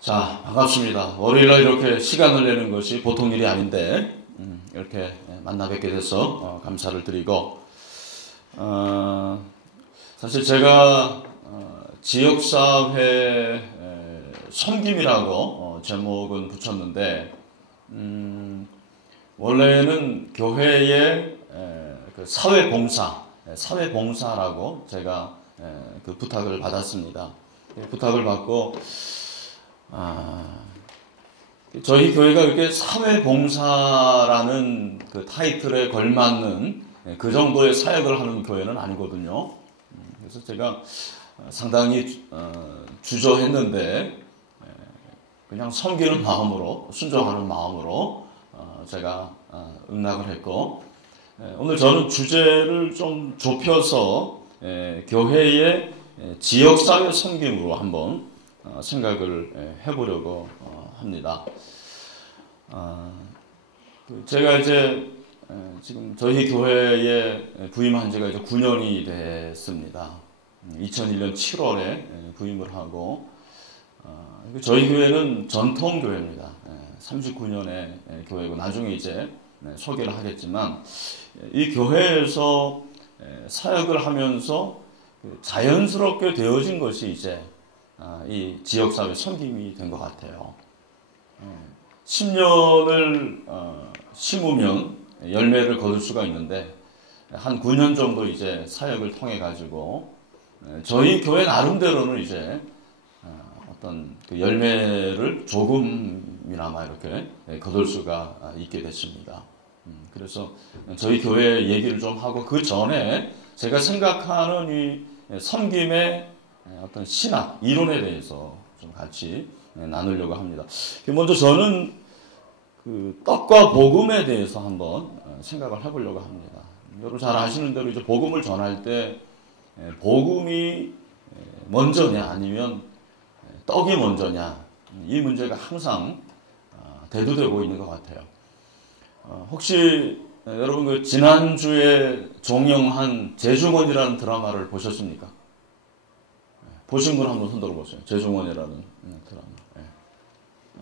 자, 반갑습니다. 월요일날 이렇게 시간을 내는 것이 보통 일이 아닌데 이렇게 만나 뵙게 돼서 감사를 드리고, 사실 제가 지역사회 섬김이라고 제목은 붙였는데, 원래는 교회의 그 사회봉사라고 제가 그 부탁을 받았습니다. 부탁을 받고, 저희 교회가 그렇게 사회봉사라는 그 타이틀에 걸맞는 그 정도의 사역을 하는 교회는 아니거든요. 그래서 제가 상당히 주저했는데, 그냥 섬기는 마음으로, 순종하는 마음으로 제가 응낙을 했고, 오늘 저는 주제를 좀 좁혀서 교회의 지역사회 섬김으로 한번 생각을 해보려고 합니다. 제가 이제 지금 저희 교회에 부임한 지가 이제 9년이 됐습니다. 2001년 7월에 부임을 하고, 저희 교회는 전통교회입니다. 39년의 교회고, 나중에 이제 소개를 하겠지만, 이 교회에서 사역을 하면서 자연스럽게 되어진 것이 이제 이 지역사회 섬김이 된 것 같아요. 10년을 심으면 열매를 거둘 수가 있는데, 한 9년 정도 이제 사역을 통해 가지고 저희 교회 나름대로는 이제 어떤 그 열매를 조금이나마 이렇게 거둘 수가 있게 됐습니다. 그래서 저희 교회 얘기를 좀 하고, 그 전에 제가 생각하는 이 섬김의 어떤 신학, 이론에 대해서 좀 같이 나누려고 합니다. 먼저 저는 그 떡과 복음에 대해서 한번 생각을 해보려고 합니다. 여러분 잘 아시는 대로 이제 복음을 전할 때 복음이 먼저냐 아니면 떡이 먼저냐, 이 문제가 항상 대두되고 있는 것 같아요. 혹시 여러분 그 지난주에 종영한 재중원이라는 드라마를 보셨습니까? 보신 분 한번 손 들어보세요. 재중원이라는 드라마.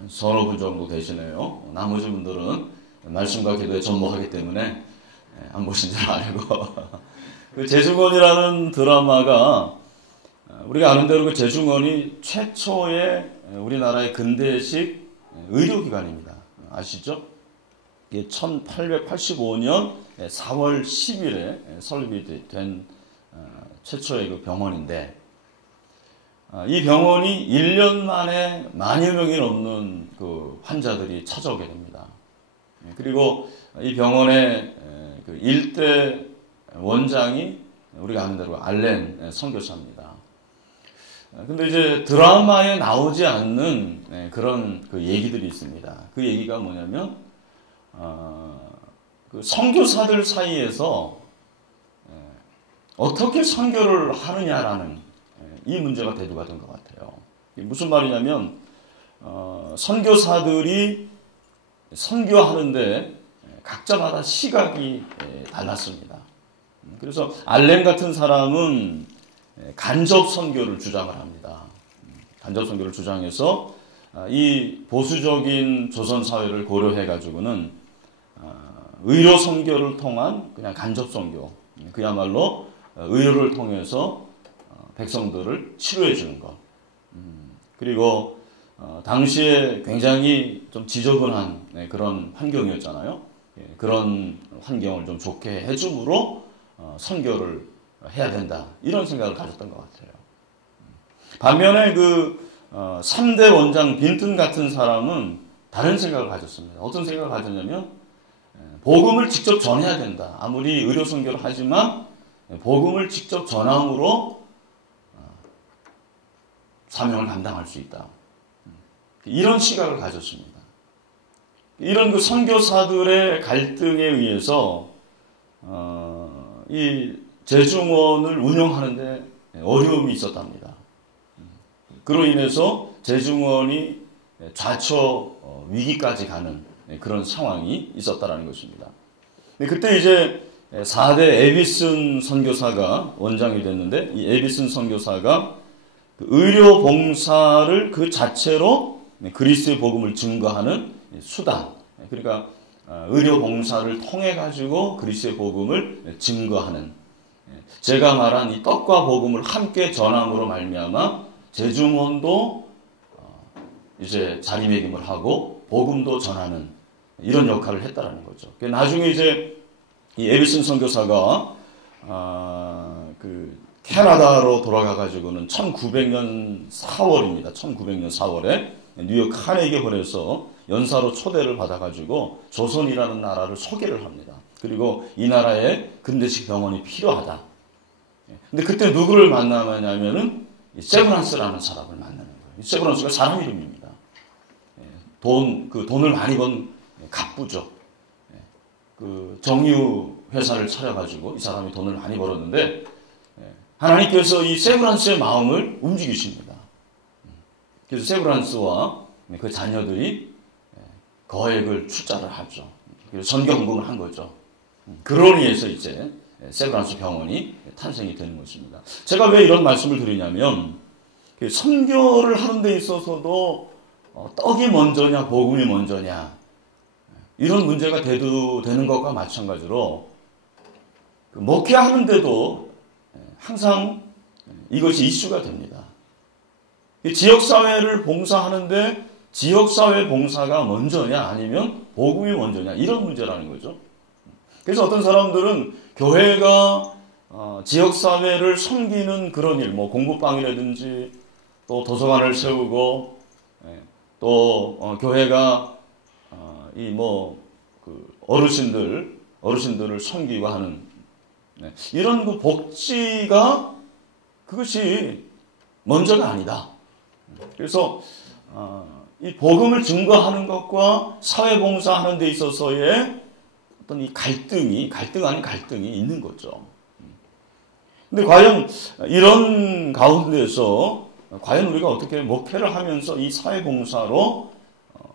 서너 분 정도 되시네요. 나머지 분들은 말씀과 기도에 전무하기 때문에 안 보신 줄 알고. 그 재중원이라는 드라마가, 우리가 아는 대로 그 재중원이 최초의 우리나라의 근대식 의료기관입니다. 아시죠? 이게 1885년 4월 10일에 설립된 최초의 그 병원인데, 이 병원이 1년 만에 만여 명이 넘는 그 환자들이 찾아오게 됩니다. 그리고 이 병원의 그 일대 원장이 우리가 아는 대로 알렌 선교사입니다. 근데 이제 드라마에 나오지 않는 그런 그 얘기들이 있습니다. 그 얘기가 뭐냐면, 그 선교사들 사이에서 어떻게 선교를 하느냐라는 이 문제가 대두가 된 것 같아요. 무슨 말이냐면, 선교사들이 선교하는데 각자마다 시각이 달랐습니다. 그래서 알렌 같은 사람은 간접 선교를 주장을 합니다. 간접 선교를 주장해서 이 보수적인 조선 사회를 고려해 가지고는 의료 선교를 통한 그냥 간접 선교, 그야말로 의료를 통해서 백성들을 치료해 주는 것. 그리고 당시에 굉장히 좀 지저분한 그런 환경이었잖아요. 그런 환경을 좀 좋게 해줌으로 선교를 해야 된다, 이런 생각을 가졌던 것 같아요. 반면에 그 3대 원장 빈튼 같은 사람은 다른 생각을 가졌습니다. 어떤 생각을 가졌냐면, 복음을 직접 전해야 된다. 아무리 의료 선교를 하지만 복음을 직접 전함으로 사명을 감당할 수 있다. 이런 시각을 가졌습니다. 이런 그 선교사들의 갈등에 의해서 이 재중원을 운영하는데 어려움이 있었답니다. 그로 인해서 재중원이 좌초 위기까지 가는 그런 상황이 있었다라는 것입니다. 그때 이제 4대 에비슨 선교사가 원장이 됐는데, 이 에비슨 선교사가 의료 봉사를 그 자체로 그리스도의 복음을 증거하는 수단. 그러니까 의료 봉사를 통해 가지고 그리스도의 복음을 증거하는, 제가 말한 이 떡과 복음을 함께 전함으로 말미암아 제중원도 이제 자리매김을 하고 복음도 전하는 이런 역할을 했다라는 거죠. 나중에 이제 이 에비슨 선교사가 그 캐나다로 돌아가 가지고는 1900년 4월입니다. 1900년 4월에 뉴욕 카네기 홀에서 연사로 초대를 받아 가지고 조선이라는 나라를 소개를 합니다. 그리고 이 나라에 근대식 병원이 필요하다. 근데 그때 누구를 만나냐면은 세브란스라는 사람을 만나는 거예요. 세브란스가 사람 이름입니다. 돈을 많이 번 갑부죠. 그 정유 회사를 차려가지고 이 사람이 돈을 많이 벌었는데 하나님께서 이 세브란스의 마음을 움직이십니다. 그래서 세브란스와 그 자녀들이 거액을 출자를 하죠. 그래서 전경공을 한 거죠. 그로 인해서 이제 세브란스 병원이 탄생이 되는 것입니다. 제가 왜 이런 말씀을 드리냐면 선교를 하는 데 있어서도 떡이 먼저냐 복음이 먼저냐 이런 문제가 되는 것과 마찬가지로 목회하는데도 항상 이것이 이슈가 됩니다. 지역사회를 봉사하는데 지역사회 봉사가 먼저냐 아니면 복음이 먼저냐 이런 문제라는 거죠. 그래서 어떤 사람들은 교회가 지역사회를 섬기는 그런 일, 뭐 공부방이라든지 또 도서관을 세우고 또 교회가 이 그 어르신들을 섬기고 하는 이런 그 복지가 그것이 먼저가 아니다. 그래서 이 복음을 증거하는 것과 사회봉사하는 데 있어서의 어떤 이 갈등 아닌 갈등이 있는 거죠. 근데 과연 이런 가운데서 과연 우리가 어떻게 목회를 하면서 이 사회봉사로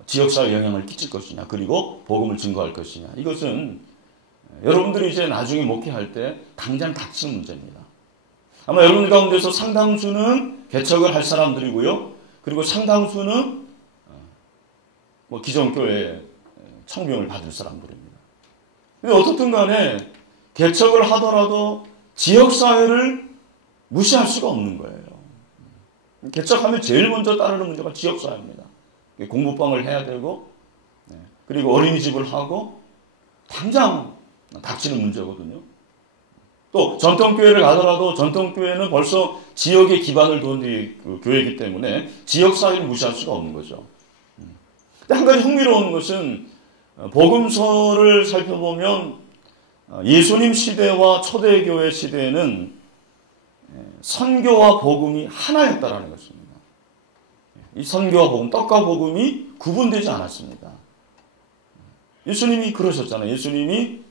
지역사회에 영향을 끼칠 것이냐, 그리고 복음을 증거할 것이냐. 이것은 여러분들이 이제 나중에 목회할 때 당장 닥치는 문제입니다. 아마 여러분 가운데서 상당수는 개척을 할 사람들이고요. 그리고 상당수는 기존교회 청빙을 받을 사람들입니다. 근데 어떻든 간에 개척을 하더라도 지역사회를 무시할 수가 없는 거예요. 개척하면 제일 먼저 따르는 문제가 지역사회입니다. 공부방을 해야 되고, 그리고 어린이집을 하고, 당장 닥치는 문제거든요. 또 전통교회를 가더라도 전통교회는 벌써 지역에 기반을 둔 교회이기 때문에 지역사회를 무시할 수가 없는 거죠. 근데 한 가지 흥미로운 것은 복음서를 살펴보면 예수님 시대와 초대교회 시대에는 선교와 복음이 하나였다라는 것입니다. 이 선교와 복음, 떡과 복음이 구분되지 않았습니다. 예수님이 그러셨잖아요. 예수님이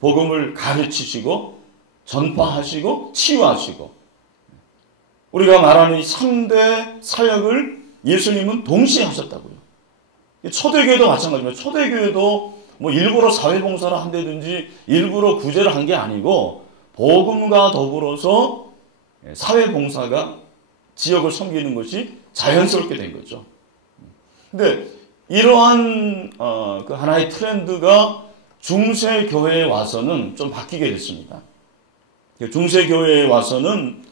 복음을 가르치시고 전파하시고 치유하시고 우리가 말하는 이 3대 사역을 예수님은 동시에 하셨다고요. 초대교회도 마찬가지입니다. 초대교회도 뭐 일부러 사회봉사를 한다든지 일부러 구제를 한 게 아니고 복음과 더불어서 사회봉사가 지역을 섬기는 것이 자연스럽게 된 거죠. 근데 이러한 그 하나의 트렌드가 중세교회에 와서는 좀 바뀌게 됐습니다. 중세교회에 와서는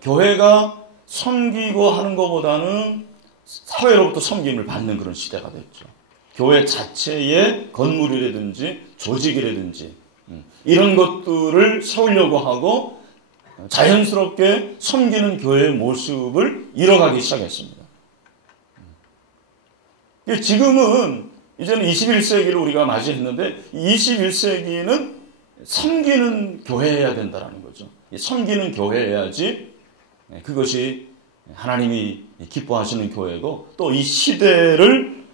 교회가 섬기고 하는 것보다는 사회로부터 섬김을 받는 그런 시대가 됐죠. 교회 자체의 건물이라든지 조직이라든지 이런 것들을 세우려고 하고 자연스럽게 섬기는 교회의 모습을 잃어가기 시작했습니다. 지금은 이제는 21세기를 우리가 맞이했는데 21세기는 섬기는 교회여야 된다는 거죠. 섬기는 교회여야지 그것이 하나님이 기뻐하시는 교회고 또 이 시대를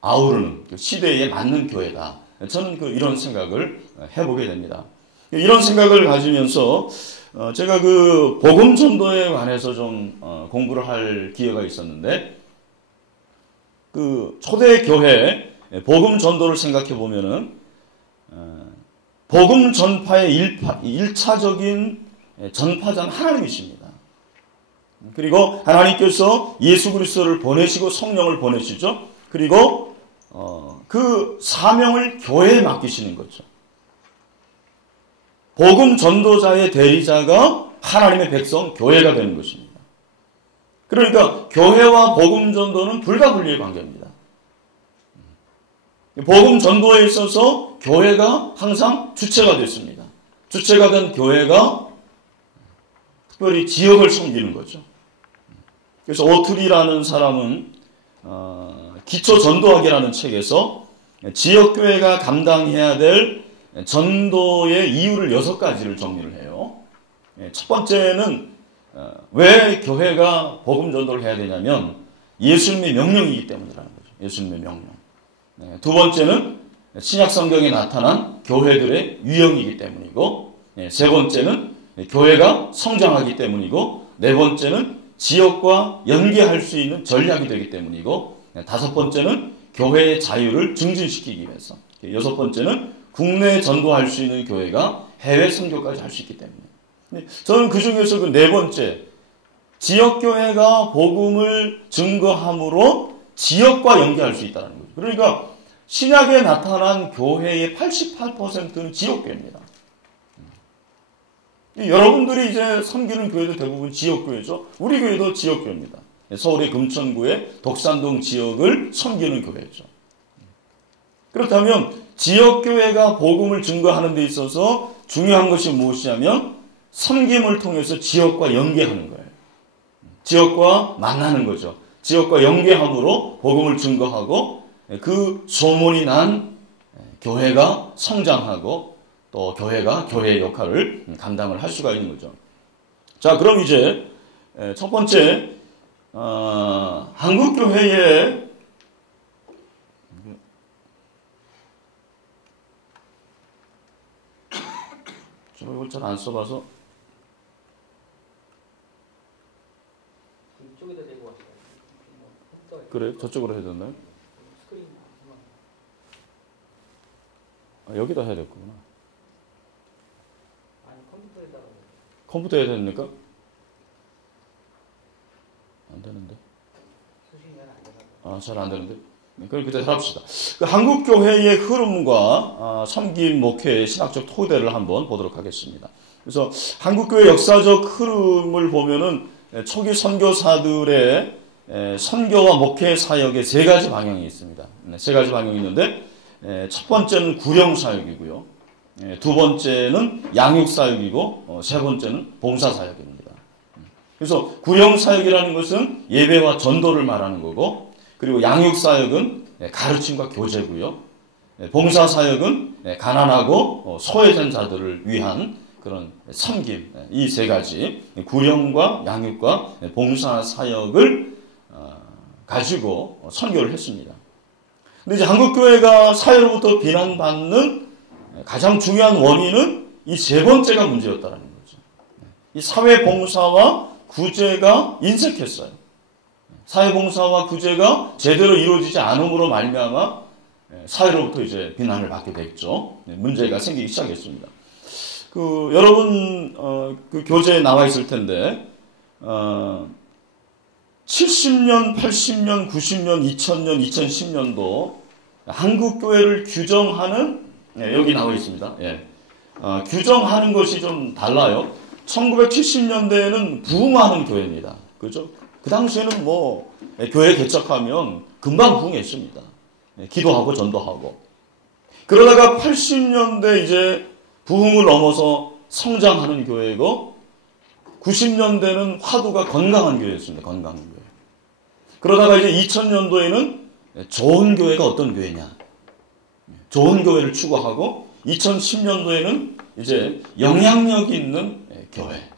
아우르는 시대에 맞는 교회다. 저는 이런 생각을 해보게 됩니다. 이런 생각을 가지면서 제가 그 복음 전도에 관해서 좀 공부를 할 기회가 있었는데 그 초대 교회 복음 전도를 생각해 보면은 복음 전파의 1차적인 전파자는 하나님이십니다. 그리고 하나님께서 예수 그리스도를 보내시고 성령을 보내시죠. 그리고 그 사명을 교회에 맡기시는 거죠. 복음 전도자의 대리자가 하나님의 백성 교회가 되는 것입니다. 그러니까 교회와 복음 전도는 불가분리의 관계입니다. 복음 전도에 있어서 교회가 항상 주체가 됐습니다. 주체가 된 교회가 특별히 지역을 섬기는 거죠. 그래서 오틀이라는 사람은 기초 전도학이라는 책에서 지역교회가 감당해야 될 전도의 이유를 6가지를 정리를 해요. 첫 번째는 왜 교회가 복음 전도를 해야 되냐면 예수님의 명령이기 때문이라는 거죠. 예수님의 명령. 두 번째는 신약 성경에 나타난 교회들의 유형이기 때문이고, 세 번째는 교회가 성장하기 때문이고, 네 번째는 지역과 연계할 수 있는 전략이 되기 때문이고, 다섯 번째는 교회의 자유를 증진시키기 위해서, 여섯 번째는 국내에 전도할 수 있는 교회가 해외 선교까지 할 수 있기 때문에. 저는 그 중에서 그 네 번째, 지역교회가 복음을 증거함으로 지역과 연계할 수 있다는 거죠. 그러니까 신약에 나타난 교회의 88%는 지역교회입니다. 여러분들이 이제 섬기는 교회도 대부분 지역교회죠. 우리 교회도 지역교회입니다. 서울의 금천구의 독산동 지역을 섬기는 교회죠. 그렇다면 지역교회가 복음을 증거하는 데 있어서 중요한 것이 무엇이냐면 섬김을 통해서 지역과 연계하는 거예요. 지역과 만나는 거죠. 지역과 연계함으로 복음을 증거하고 그 소문이 난 교회가 성장하고 또 교회가 교회의 역할을 감당을 할 수가 있는 거죠. 자, 그럼 이제 첫 번째 한국교회의 저 이걸 잘 안 써봐서 이쪽에다 대고 왔어요. 그래? 저쪽으로 해야 되나요? 여기다 해야 됐구나. 아니, 컴퓨터에다가. 컴퓨터에 해야 됩니까? 안 되는데. 수신이 안 되나? 잘 안 되는데. 그럼 그때 합시다. 그 한국교회의 흐름과 섬김 목회의 신학적 토대를 한번 보도록 하겠습니다. 그래서 한국교회 역사적 흐름을 보면은 초기 선교사들의 선교와 목회 사역의 세 가지 방향이 있습니다. 세 가지 방향이 있는데 첫 번째는 구령 사역이고요. 두 번째는 양육 사역이고 세 번째는 봉사 사역입니다. 그래서 구령 사역이라는 것은 예배와 전도를 말하는 거고, 그리고 양육 사역은 가르침과 교제고요. 봉사 사역은 가난하고 소외된 자들을 위한 그런 섬김, 이 세 가지 구령과 양육과 봉사 사역을 가지고 선교를 했습니다. 근데 이제 한국교회가 사회로부터 비난받는 가장 중요한 원인은 이 세 번째가 문제였다는 거죠. 이 사회봉사와 구제가 인색했어요. 사회봉사와 구제가 제대로 이루어지지 않음으로 말미암아 사회로부터 이제 비난을 받게 됐죠. 문제가 생기기 시작했습니다. 여러분 그 교재에 나와 있을 텐데 70년, 80년, 90년, 2000년, 2010년도 한국교회를 규정하는 여기 나와 있습니다. 규정하는 것이 좀 달라요. 1970년대에는 부흥하는 교회입니다. 그죠? 그 당시에는 뭐 교회 개척하면 금방 부흥했습니다. 기도하고 전도하고. 그러다가 80년대 이제 부흥을 넘어서 성장하는 교회고, 90년대는 화두가 건강한 교회였습니다. 건강한 교회. 그러다가 이제 2000년도에는 좋은 교회가 어떤 교회냐. 좋은 교회를 추구하고, 2010년도에는 이제 영향력이 있는 교회.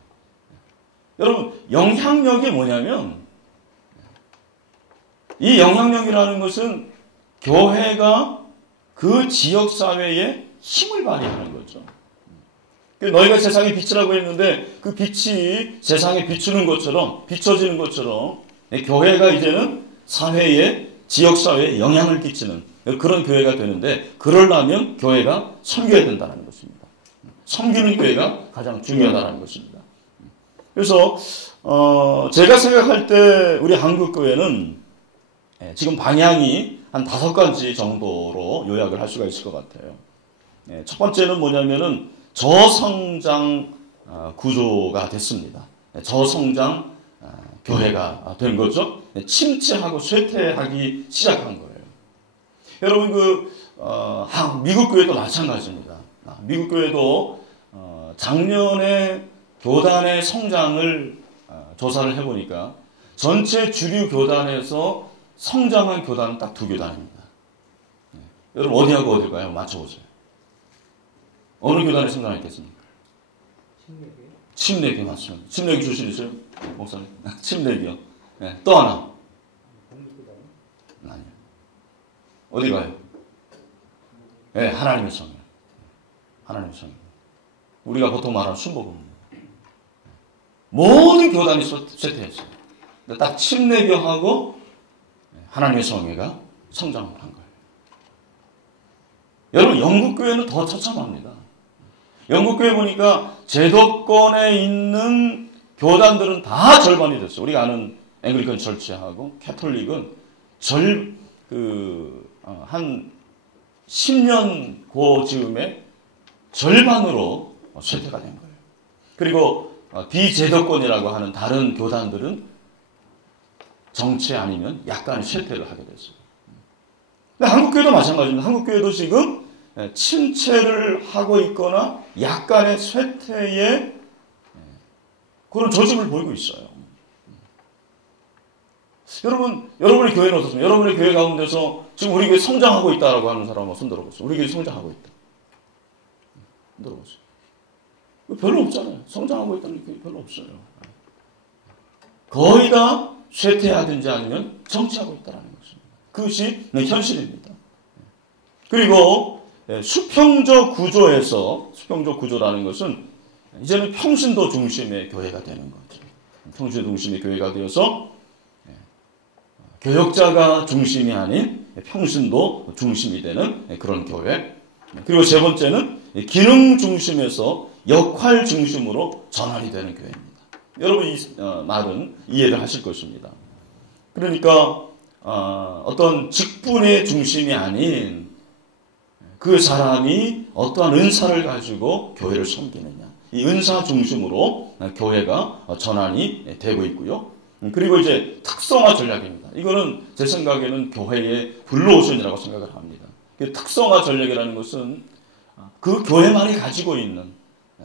여러분, 영향력이 뭐냐면, 이 영향력이라는 것은 교회가 그 지역사회에 힘을 발휘하는 거죠. 너희가 세상의 빛이라고 했는데 그 빛이 세상에 비추는 것처럼, 비춰지는 것처럼 교회가 이제는 사회에, 지역사회에 영향을 끼치는 그런 교회가 되는데, 그러려면 교회가 섬겨야 된다는 것입니다. 섬기는 교회가 가장 중요하다는 것입니다. 그래서 제가 생각할 때 우리 한국교회는 지금 방향이 한 5가지 정도로 요약을 할 수가 있을 것 같아요. 첫 번째는 뭐냐면은 저성장 구조가 됐습니다. 저성장 교회가 된 거죠. 침체하고 쇠퇴하기 시작한 거예요. 여러분 미국 교회도 마찬가지입니다. 미국 교회도 작년에 교단의 성장을 조사를 해보니까 전체 주류 교단에서 성장한 교단은 딱 2교단입니다. 여러분 어디하고 어딜까요? 맞춰보세요. 어느 교단에 성장했겠습니까? 침례교 맞습니다. 침례교 출신이세요? 목사님? 침례교. 네. 또 하나. 아니요. 어디 가요? 네, 하나님의 성이요. 하나님의 성이요. 우리가 보통 말하는 순복음입니다. 모든 교단이 쇠퇴했어요. 딱 침례교하고 하나님의 성회가 성장을 한 거예요. 여러분 영국 교회는 더 처참합니다. 영국 교회 보니까 제도권에 있는 교단들은 다 절반이 됐어요. 우리가 아는 앵글리칸 철치하고 캐톨릭은 한 10년 고즈음에 절반으로 쇠퇴가 된 거예요. 그리고 비제도권이라고 하는 다른 교단들은 정체 아니면 약간의 쇠퇴를 하게 됐어요. 근데 한국교회도 마찬가지입니다. 한국교회도 지금 침체를 하고 있거나 약간의 쇠퇴의 그런 조짐을 보이고 있어요. 여러분의 교회는 어떻습니까? 여러분의 교회 가운데서 지금 우리 교회 성장하고 있다라고 하는 사람 한번 손 들어보세요. 우리 교회 성장하고 있다. 들어보세요. 별로 없잖아요. 성장하고 있다는 게 별로 없어요. 거의 다 쇠퇴하든지 아니면 정치하고 있다는 것입니다. 그것이 현실입니다. 그리고 수평적 구조라는 것은 이제는 평신도 중심의 교회가 되는 거죠. 평신도 중심의 교회가 되어서 교역자가 중심이 아닌 평신도 중심이 되는 그런 교회. 그리고 세 번째는 기능 중심에서 역할 중심으로 전환이 되는 교회입니다. 여러분 이 말은 이해를 하실 것입니다. 그러니까 어떤 직분의 중심이 아닌 그 사람이 어떠한 은사를 가지고 교회를 섬기느냐. 이 은사 중심으로 교회가 전환이 되고 있고요. 그리고 이제 특성화 전략입니다. 이거는 제 생각에는 교회의 블루오션이라고 생각을 합니다. 특성화 전략이라는 것은 그 교회만이 가지고 있는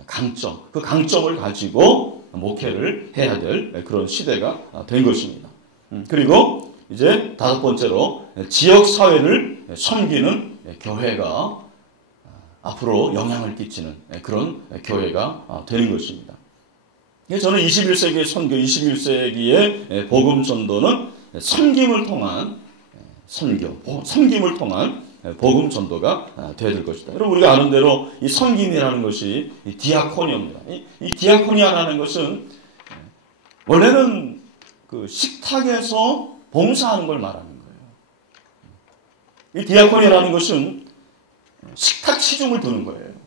강점, 그 강점을 가지고 목회를 해야 될 그런 시대가 된 것입니다. 그리고 이제 5번째로 지역사회를 섬기는 교회가 앞으로 영향을 끼치는 그런 교회가 되는 것입니다. 저는 21세기의 선교, 21세기의 복음 전도는 섬김을 통한 섬김을 통한 복음 전도가 되어야 될 것이다. 여러분 우리가 아는 대로 이 섬김이라는 것이 디아코니아입니다. 이 디아코니아라는 것은 원래는 그 식탁에서 봉사하는 걸 말하는 거예요. 이 디아코니아라는 것은 식탁 시중을 두는 거예요.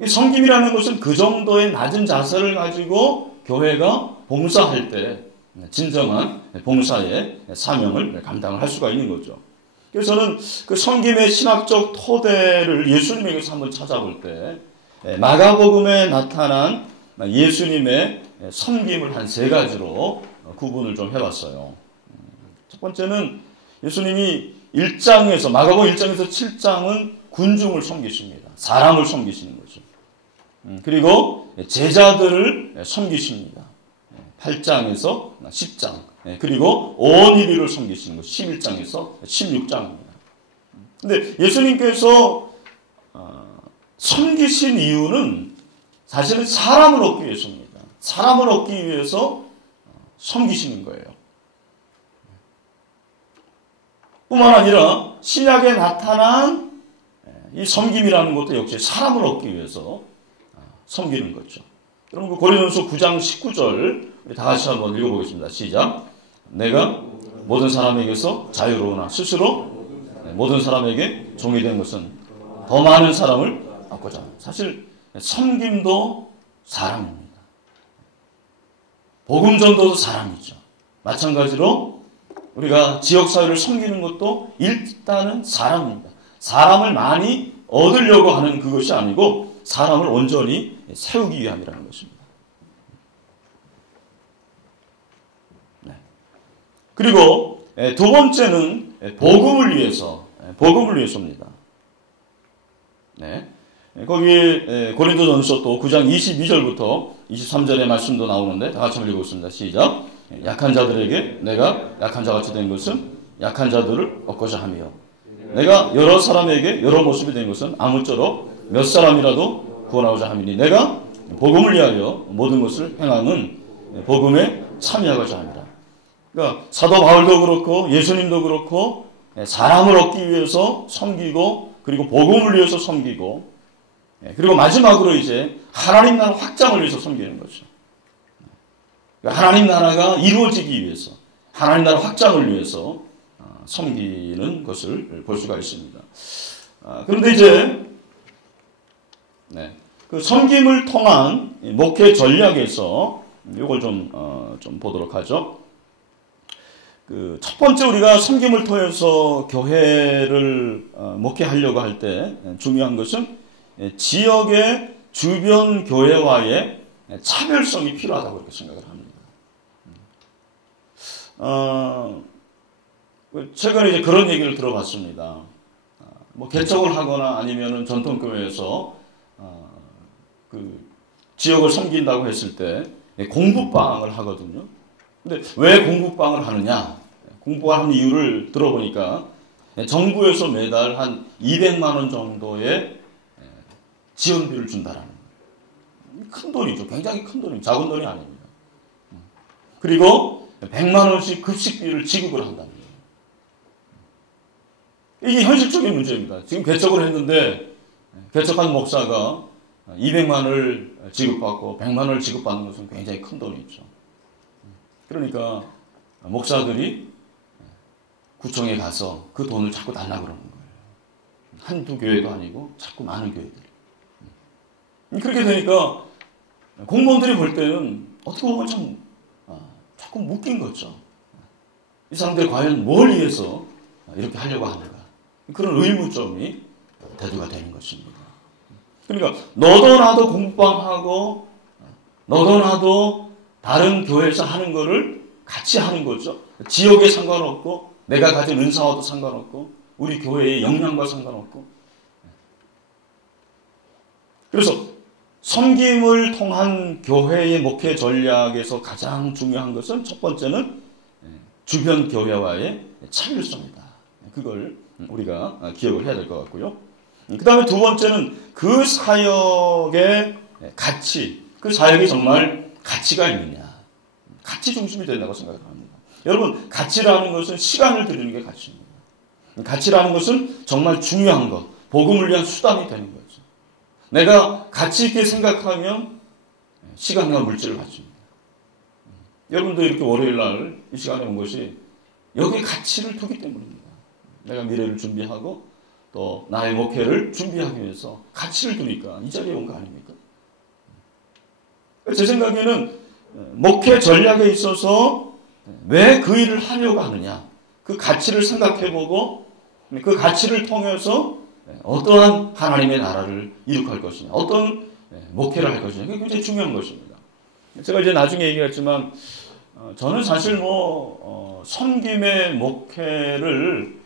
이 섬김이라는 것은 그 정도의 낮은 자세를 가지고 교회가 봉사할 때 진정한 봉사의 사명을 감당을 할 수가 있는 거죠. 그래서 저는 그 섬김의 신학적 토대를 예수님에게서 한번 찾아볼 때 마가복음에 나타난 예수님의 섬김을 한 3가지로 구분을 좀 해봤어요. 첫 번째는 예수님이 마가복음 1장에서 7장은 군중을 섬기십니다. 사람을 섬기시는 거죠. 그리고 제자들을 섬기십니다. 8장에서 10장. 그리고 온 인류를 섬기시는 것 11장에서 16장입니다. 근데 예수님께서 섬기신 이유는 사실은 사람을 얻기 위해서입니다. 사람을 얻기 위해서 섬기시는 거예요. 뿐만 아니라 신약에 나타난 이 섬김이라는 것도 역시 사람을 얻기 위해서 섬기는 거죠. 여러분 고린도전서 9장 19절 우리 다 같이 한번 읽어보겠습니다. 시작. 내가 모든 사람에게서 자유로우나 스스로 모든 사람에게 종이 된 것은 더 많은 사람을 얻고자. 사실 섬김도 사랑입니다. 복음 전도도 사람이죠. 마찬가지로 우리가 지역사회를 섬기는 것도 일단은 사람입니다. 사람을 많이 얻으려고 하는 그것이 아니고 사람을 온전히 세우기 위함이라는 것입니다. 네. 그리고 두 번째는 복음을 위해서입니다. 네. 거기 고린도전서 또 9장 22절부터 23절의 말씀도 나오는데 다 같이 한번 읽어보겠습니다. 시작. 약한 자들에게 내가 약한 자같이 된 것은 약한 자들을 얻고자 하며 내가 여러 사람에게 여러 모습이 된 것은 아무쪼록 몇 사람이라도 구원하고자 함이니 내가 복음을 위하여 모든 것을 행하는 복음에 참여하고자 합니다. 그러니까 사도 바울도 그렇고 예수님도 그렇고 사람을 얻기 위해서 섬기고 그리고 복음을 위해서 섬기고 그리고 마지막으로 이제 하나님 나라 확장을 위해서 섬기는 거죠. 하나님 나라가 이루어지기 위해서 하나님 나라 확장을 위해서 섬기는 것을 볼 수가 있습니다. 그런데 이제 그 섬김을 통한 목회 전략에서 이걸 좀 보도록 하죠. 그 첫 번째 우리가 섬김을 통해서 교회를 목회하려고 할 때 중요한 것은 지역의 주변 교회와의 차별성이 필요하다고 이렇게 생각을 합니다. 최근에 이제 그런 얘기를 들어봤습니다. 뭐 개척을 하거나 아니면은 전통교회에서 그 지역을 섬긴다고 했을 때 공부방을 하거든요. 근데 왜 공부방을 하느냐? 공부하는 이유를 들어보니까 정부에서 매달 한 200만 원 정도의 지원비를 준다라는 거예요. 큰 돈이죠. 굉장히 큰 돈입니다. 작은 돈이 아닙니다. 그리고 100만 원씩 급식비를 지급을 한다는 거예요. 이게 현실적인 문제입니다. 지금 개척을 했는데 개척한 목사가 200만 원을 지급받고 100만 원을 지급받는 것은 굉장히 큰 돈이죠. 그러니까 목사들이 구청에 가서 그 돈을 자꾸 달라고 그러는 거예요. 한두 교회도 아니고 자꾸 많은 교회들이. 그렇게 되니까 공무원들이 볼 때는 어떻게 보면 참 자꾸 묶인 거죠. 이 사람들이 과연 뭘 위해서 이렇게 하려고 하는가. 그런 의문점이 대두가 되는 것입니다. 그러니까 너도 나도 공부방하고 너도 나도 다른 교회에서 하는 거를 같이 하는 거죠. 지역에 상관없고 내가 가진 은사와도 상관없고 우리 교회의 역량과 상관없고 그래서 섬김을 통한 교회의 목회 전략에서 가장 중요한 것은 첫 번째는 주변 교회와의 차별성이다. 그걸 우리가 기억을 해야 될 것 같고요. 그 다음에 두 번째는 그 사역의 가치, 그 사역이 정말 가치가 있느냐. 가치 중심이 된다고 생각을 합니다. 여러분, 가치라는 것은 시간을 들이는 게 가치입니다. 가치라는 것은 정말 중요한 것, 복음을 위한 수단이 되는 거죠. 내가 가치 있게 생각하면 시간과 물질을 가집니다. 여러분도 이렇게 월요일 날 이 시간에 온 것이 여기에 가치를 두기 때문입니다. 내가 미래를 준비하고 또 나의 목회를 준비하기 위해서 가치를 두니까 이 자리에 온 거 아닙니까? 제 생각에는 목회 전략에 있어서 왜 그 일을 하려고 하느냐 그 가치를 생각해보고 그 가치를 통해서 어떠한 하나님의 나라를 이룩할 것이냐 어떤 목회를 할 것이냐 그게 굉장히 중요한 것입니다. 제가 이제 나중에 얘기했지만 저는 사실 섬김의 목회를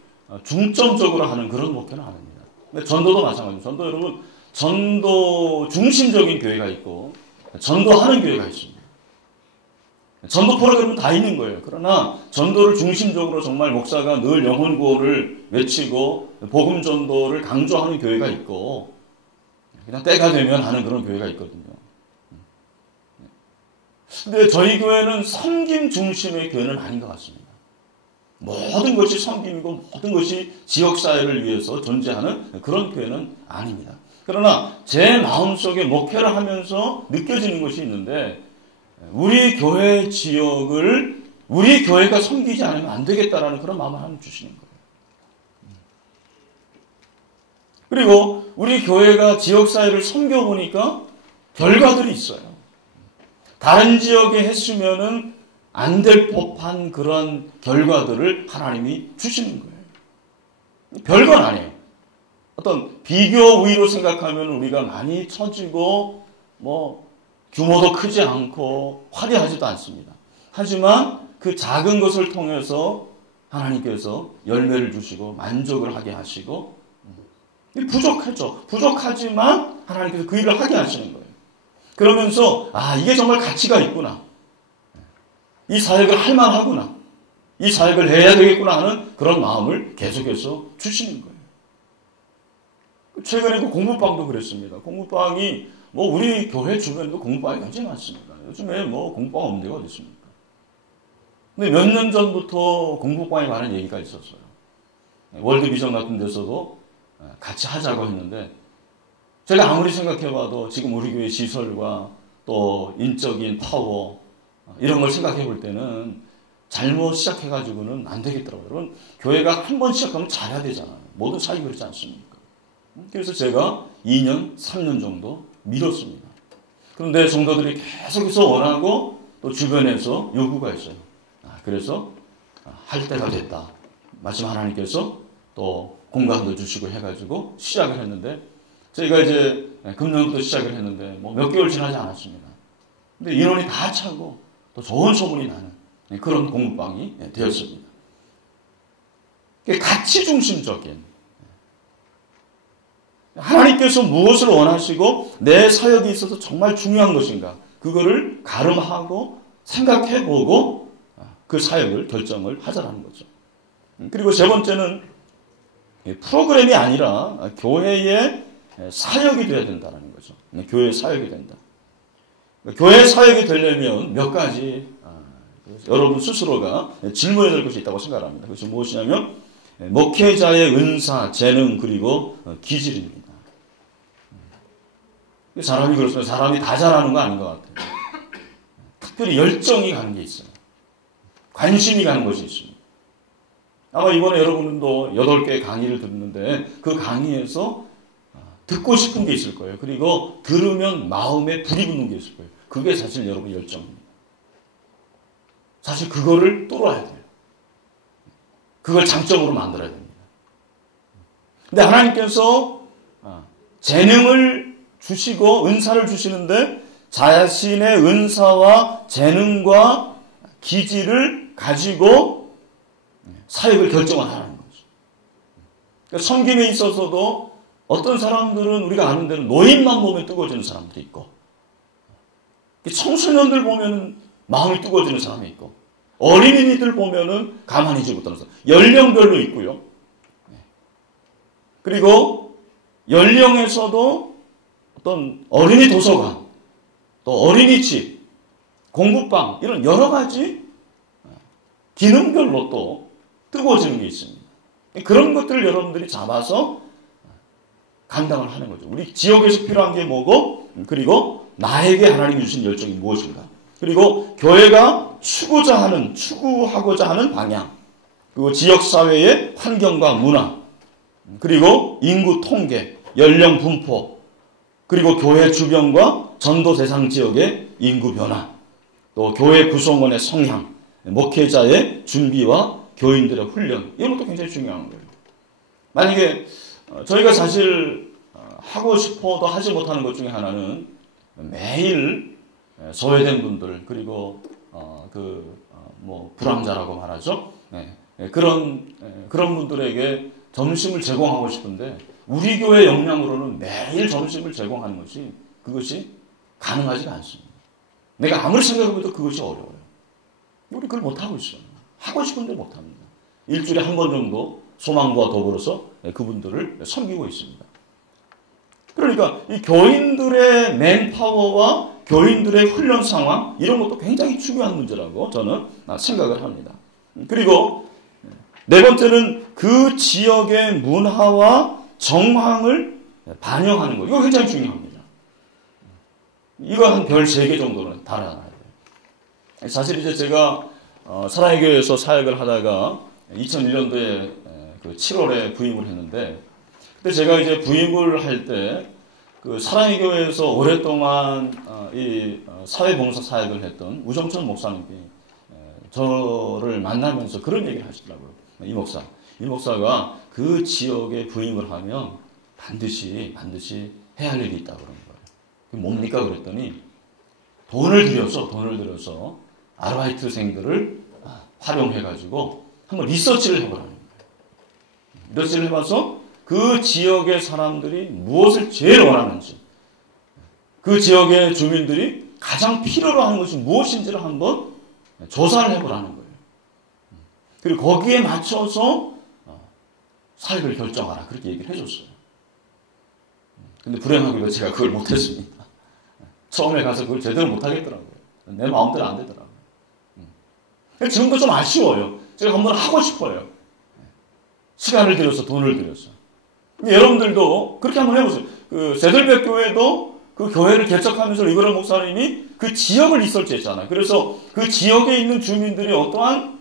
중점적으로 하는 그런 목회는 아닙니다. 근데 전도도 마찬가지입니다. 전도 여러분 전도 중심적인 교회가 있고 전도하는 교회가 있습니다. 전도 프로그램은 다 있는 거예요. 그러나 전도를 중심적으로 정말 목사가 늘 영혼 구원을 외치고 복음 전도를 강조하는 교회가 있고 그냥 때가 되면 하는 그런 교회가 있거든요. 근데 저희 교회는 섬김 중심의 교회는 아닌 것 같습니다. 모든 것이 섬김이고 모든 것이 지역사회를 위해서 존재하는 그런 교회는 아닙니다. 그러나 제 마음속에 목회를 하면서 느껴지는 것이 있는데 우리 교회 지역을 우리 교회가 섬기지 않으면 안 되겠다라는 그런 마음을 하나님 주시는 거예요. 그리고 우리 교회가 지역사회를 섬겨보니까 결과들이 있어요. 다른 지역에 했으면은 안 될 법한 그런 결과들을 하나님이 주시는 거예요. 별건 아니에요. 어떤 비교 우위로 생각하면 우리가 많이 처지고 뭐 규모도 크지 않고 화려하지도 않습니다. 하지만 그 작은 것을 통해서 하나님께서 열매를 주시고 만족을 하게 하시고 부족하죠. 부족하지만 하나님께서 그 일을 하게 하시는 거예요. 그러면서 이게 정말 가치가 있구나. 이 사역을 할 만하구나. 이 사역을 해야 되겠구나 하는 그런 마음을 계속해서 주시는 거예요. 최근에 그 공부방도 그랬습니다. 공부방이 뭐 우리 교회 주변에도 공부방이 굉장히 많습니다. 요즘에 뭐 공부방 없는 데가 어디 있습니까? 근데 몇 년 전부터 공부방에 관한 얘기가 있었어요. 월드비전 같은 데서도 같이 하자고 했는데 제가 아무리 생각해봐도 지금 우리 교회 시설과 또 인적인 파워 이런 걸 생각해 볼 때는 잘못 시작해가지고는 안 되겠더라고요. 여러분, 교회가 한 번 시작하면 잘해야 되잖아요. 모든 사역이 그렇지 않습니까? 그래서 제가 2년, 3년 정도 미뤘습니다. 그런데 성도들이 계속해서 원하고 또 주변에서 요구가 있어요. 그래서 할 때가 됐다. 마침 하나님께서 또 공간도 주시고 해가지고 시작을 했는데 저희가 이제 금년부터 시작을 했는데 뭐 몇 개월 지나지 않았습니다. 근데 인원이 다 차고 또 좋은 소문이 나는 그런 공부방이 되었습니다. 가치 중심적인 하나님께서 무엇을 원하시고 내 사역에 있어서 정말 중요한 것인가 그거를 가름하고 생각해보고 그 사역을 결정을 하자라는 거죠. 그리고 세 번째는 프로그램이 아니라 교회의 사역이 되어야 된다는 거죠. 교회의 사역이 된다. 교회 사역이 되려면 몇 가지 여러분 스스로가 질문해야 될 것이 있다고 생각합니다. 그것이 무엇이냐면 목회자의 은사, 재능 그리고 기질입니다. 사람이 그렇습니다. 사람이 다 잘하는 거 아닌 것 같아요. 특별히 열정이 가는 게 있어요. 관심이 가는 것이 있습니다. 아마 이번에 여러분도 8개 강의를 듣는데 그 강의에서 듣고 싶은 게 있을 거예요. 그리고 들으면 마음에 불이 붙는 게 있을 거예요. 그게 사실 여러분 열정입니다. 사실 그거를 뚫어야 돼요. 그걸 장점으로 만들어야 됩니다. 근데 하나님께서 재능을 주시고 은사를 주시는데 자신의 은사와 재능과 기질을 가지고 사역을 결정을 하라는 거죠. 그러니까 섬김에 있어서도 어떤 사람들은 우리가 아는 대로 노인만 보면 뜨거워지는 사람들이 있고 청소년들 보면 마음이 뜨거워지는 사람이 있고 어린이들 보면은 가만히 있지 못하는 사람 연령별로 있고요. 그리고 연령에서도 어떤 어린이 도서관 또 어린이집 공부방 이런 여러 가지 기능별로 또 뜨거워지는 게 있습니다. 그런 것들을 여러분들이 잡아서 감당을 하는 거죠. 우리 지역에서 필요한 게 뭐고 그리고 나에게 하나님이 주신 열정이 무엇인가 그리고 교회가 추구하고자 하는 방향 그리고 지역사회의 환경과 문화 그리고 인구 통계, 연령 분포 그리고 교회 주변과 전도 대상 지역의 인구 변화 또 교회 구성원의 성향 목회자의 준비와 교인들의 훈련 이런 것도 굉장히 중요한 거예요. 만약에 저희가 사실 하고 싶어도 하지 못하는 것 중에 하나는 매일 소외된 분들 그리고 불황자라고 말하죠. 그런 분들에게 점심을 제공하고 싶은데 우리 교회 역량으로는 매일 점심을 제공하는 것이 그것이 가능하지가 않습니다. 내가 아무리 생각해도 그것이 어려워요. 우리 그걸 못하고 있어요. 하고 싶은데 못합니다. 일주일에 한 번 정도 소망부와 더불어서 그분들을 섬기고 있습니다. 그러니까 이 교인들의 맨파워와 교인들의 훈련 상황 이런 것도 굉장히 중요한 문제라고 저는 생각을 합니다. 그리고 네 번째는 그 지역의 문화와 정황을 반영하는 것. 이거 굉장히 중요합니다. 이거 한 별 3개 정도는 달아놔야 돼요. 사실 이제 제가 사랑의 교회에서 사역을 하다가 2001년도에 그 7월에 부임을 했는데 그때 제가 이제 부임을 할 때 그 사랑의 교회에서 오랫동안 사회봉사 사역을 했던 우정천 목사님이 저를 만나면서 그런 얘기를 하시더라고요. 이 목사가 그 지역에 부임을 하면 반드시 해야 할 일이 있다고 그런 거예요. 그게 뭡니까? 그랬더니 돈을 들여서 아르바이트생들을 활용해가지고 한번 리서치를 해보라는 거예요. 리서치를 해봐서 그 지역의 사람들이 무엇을 제일 원하는지, 그 지역의 주민들이 가장 필요로 하는 것이 무엇인지를 한번 조사를 해보라는 거예요. 그리고 거기에 맞춰서 사역을 결정하라. 그렇게 얘기를 해줬어요. 근데 불행하게도 제가 그걸 못했습니다. 처음에 가서 그걸 제대로 못하겠더라고요. 내 마음대로 안 되더라고요. 지금도 좀 아쉬워요. 제가 한번 하고 싶어요. 시간을 들여서 돈을 들여서. 여러분들도 그렇게 한번 해보세요. 그 세들백 교회도 그 교회를 개척하면서 리그럴 목사님이 그 지역을 리서치했잖아요. 그래서 그 지역에 있는 주민들이 어떠한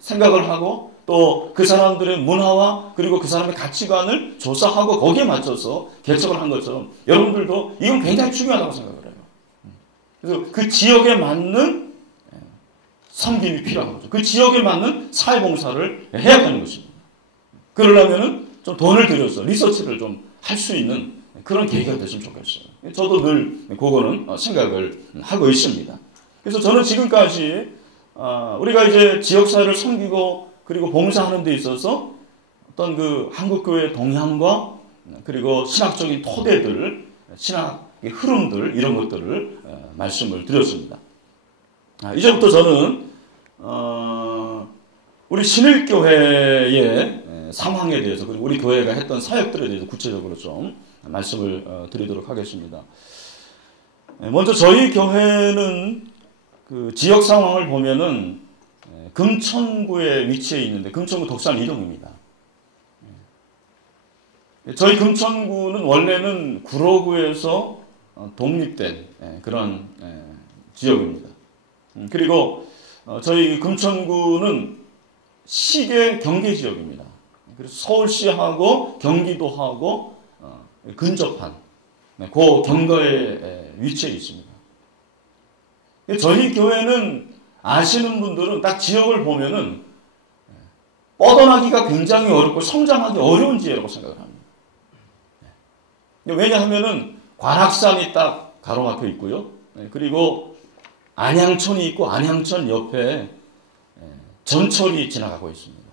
생각을 하고 또 그 사람들의 문화와 그리고 그 사람의 가치관을 조사하고 거기에 맞춰서 개척을 한 것처럼 여러분들도 이건 굉장히 중요하다고 생각을 해요. 그래서 그 지역에 맞는 섬김이 필요한 거죠. 그 지역에 맞는 사회봉사를 해야 하는 것입니다. 그러려면은 좀 돈을 들여서 리서치를 좀 할 수 있는 그런 계기가 됐으면 좋겠어요. 저도 늘 그거는 생각을 하고 있습니다. 그래서 저는 지금까지 우리가 이제 지역사회를 섬기고 그리고 봉사하는 데 있어서 어떤 그 한국교회의 동향과 그리고 신학적인 토대들, 신학의 흐름들 이런 것들을 말씀을 드렸습니다. 이제부터 저는 우리 신일교회의 상황에 대해서 그리고 우리 교회가 했던 사역들에 대해서 구체적으로 좀 말씀을 드리도록 하겠습니다. 먼저 저희 교회는 그 지역 상황을 보면은 금천구에 위치해 있는데 금천구 덕산 이동입니다. 저희 금천구는 원래는 구로구에서 독립된 그런 지역입니다. 그리고 저희 금천구는 시계 경계 지역입니다. 그래서 서울시하고 경기도하고 근접한 그 경거에 위치해 있습니다. 저희 교회는 아시는 분들은 딱 지역을 보면은 뻗어나기가 굉장히 어렵고 성장하기 어려운 지역이라고 생각을 합니다. 왜냐하면은 관악산이 딱 가로막혀 있고요. 그리고 안양천이 있고 안양천 옆에 전철이 지나가고 있습니다.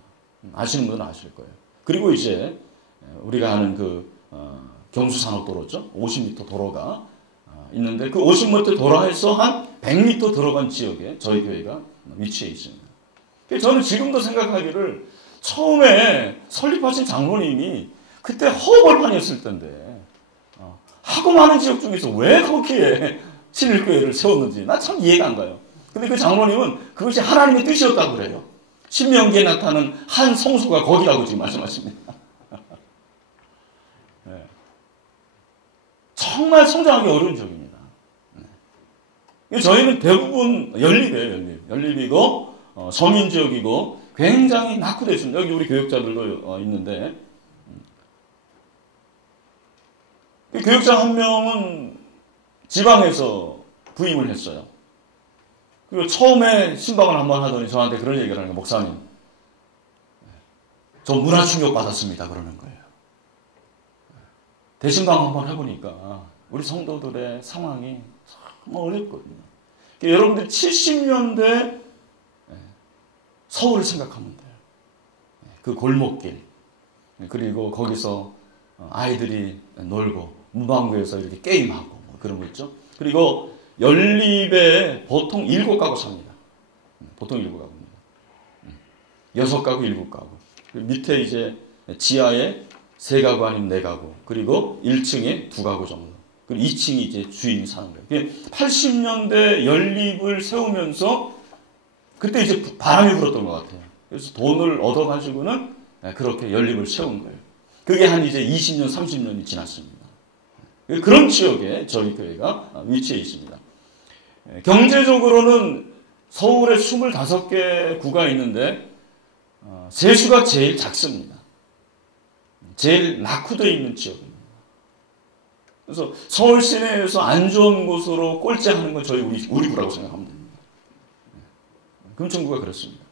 아시는 분은 아실 거예요. 그리고 이제 우리가 아는 그 경수산업도로죠. 50m 도로가 있는데 그 50m 도로에서 한 100m 들어간 지역에 저희 교회가 위치해 있습니다. 저는 지금도 생각하기를 처음에 설립하신 장로님이 그때 허벌판이었을 텐데 하고 많은 지역 중에서 왜 거기에 신일교회를 세웠는지 나 참 이해가 안 가요. 근데 그 장로님은 그것이 하나님의 뜻이었다고 그래요. 신명기에 나타나는 한 성소가 거기라고 지금 말씀하십니다. 네. 정말 성장하기 어려운 지역입니다. 네. 저희는 대부분 연립이에요. 연립이고 서민지역이고 굉장히 낙후되어 있습니다. 여기 우리 교역자들도 있는데 교역자 한 명은 지방에서 부임을 했어요. 그리고 처음에 신방을 한번 하더니 저한테 그런 얘기를 하는 거예요. 목사님, 저 문화 충격 받았습니다. 그러는 거예요. 대신방 한번 해보니까 우리 성도들의 상황이 정말 어렵거든요. 여러분들 70년대 서울을 생각하면 돼요. 그 골목길, 그리고 거기서 아이들이 놀고 문방구에서 이렇게 게임하고 뭐 그런 거 있죠. 그리고 연립에 보통 7가구 삽니다. 보통 7가구입니다. 6가구, 7가구. 밑에 이제 지하에 3가구 아니면 4가구. 그리고 1층에 2가구 정도. 그리고 2층이 이제 주인이 사는 거예요. 80년대 연립을 세우면서 그때 이제 바람이 불었던 것 같아요. 그래서 돈을 얻어가지고는 그렇게 연립을 세운 거예요. 그게 한 이제 20년, 30년이 지났습니다. 그런 지역에 저희 교회가 위치해 있습니다. 경제적으로는 서울에 25개 구가 있는데 세수가 제일 작습니다. 제일 낙후되어 있는 지역입니다. 그래서 서울 시내에서 안 좋은 곳으로 꼴찌하는 건 저희 우리 구라고 생각하면 됩니다. 금천구가 그렇습니다.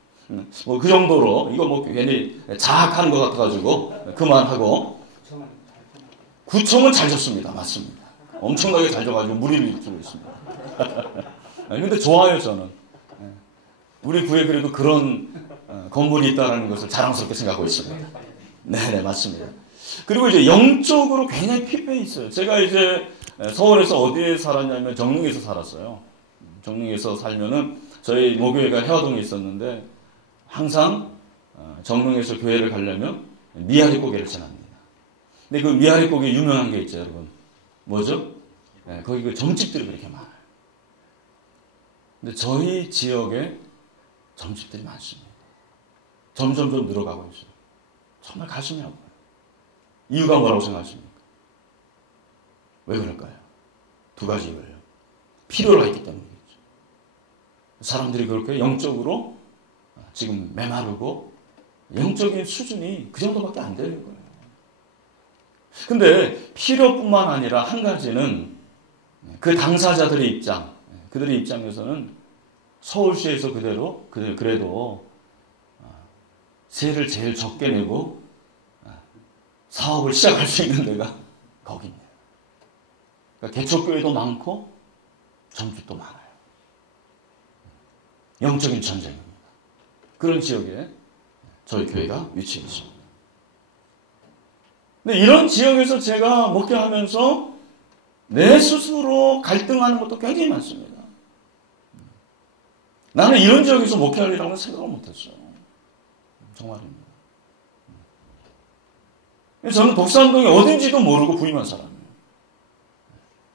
뭐 그 정도로 이거 뭐 괜히 자학하는 것 같아가지고 그만하고 구청은 잘 졌습니다. 맞습니다. 엄청나게 잘 져가지고 무리를 일으키고 있습니다. 근데 좋아요 저는. 우리 구에 그래도 그런 건물이 있다는 것을 자랑스럽게 생각하고 있습니다. 네, 맞습니다. 그리고 이제 영적으로 굉장히 피폐해 있어요. 제가 이제 서울에서 어디에 살았냐면 정릉에서 살았어요. 정릉에서 살면은 저희 모교회가 해화동에 있었는데 항상 정릉에서 교회를 가려면 미아리 고개를 지납니다. 근데 그 미아리 고개 유명한 게 있죠, 여러분. 뭐죠? 네, 거기 그 점집들이 그렇게 많아요. 근데 저희 지역에 점집들이 많습니다. 점점 늘어가고 있어요. 정말 가슴이 아파요. 이유가 뭐라고 생각하십니까? 왜 그럴까요? 두 가지 이유예요. 필요가 있기 때문이겠죠. 사람들이 그렇게 영적으로 지금 메마르고 영적인 수준이 그 정도밖에 안 되는 거예요. 근데 필요뿐만 아니라 한 가지는 그 당사자들의 입장, 그들의 입장에서는 서울시에서 그래도 세를 제일 적게 내고 사업을 시작할 수 있는 데가 거기입니다. 그러니까 개척교회도 많고 점집도 많아요. 영적인 전쟁입니다. 그런 지역에 저희 교회가 위치해 있습니다. 근데 이런 지역에서 제가 목회하면서 내 스스로 갈등하는 것도 굉장히 많습니다. 나는 이런 지역에서 목회하리라고는 생각을 못했어요. 정말입니다. 저는 독산동이 어딘지도 모르고 부임한 사람이에요.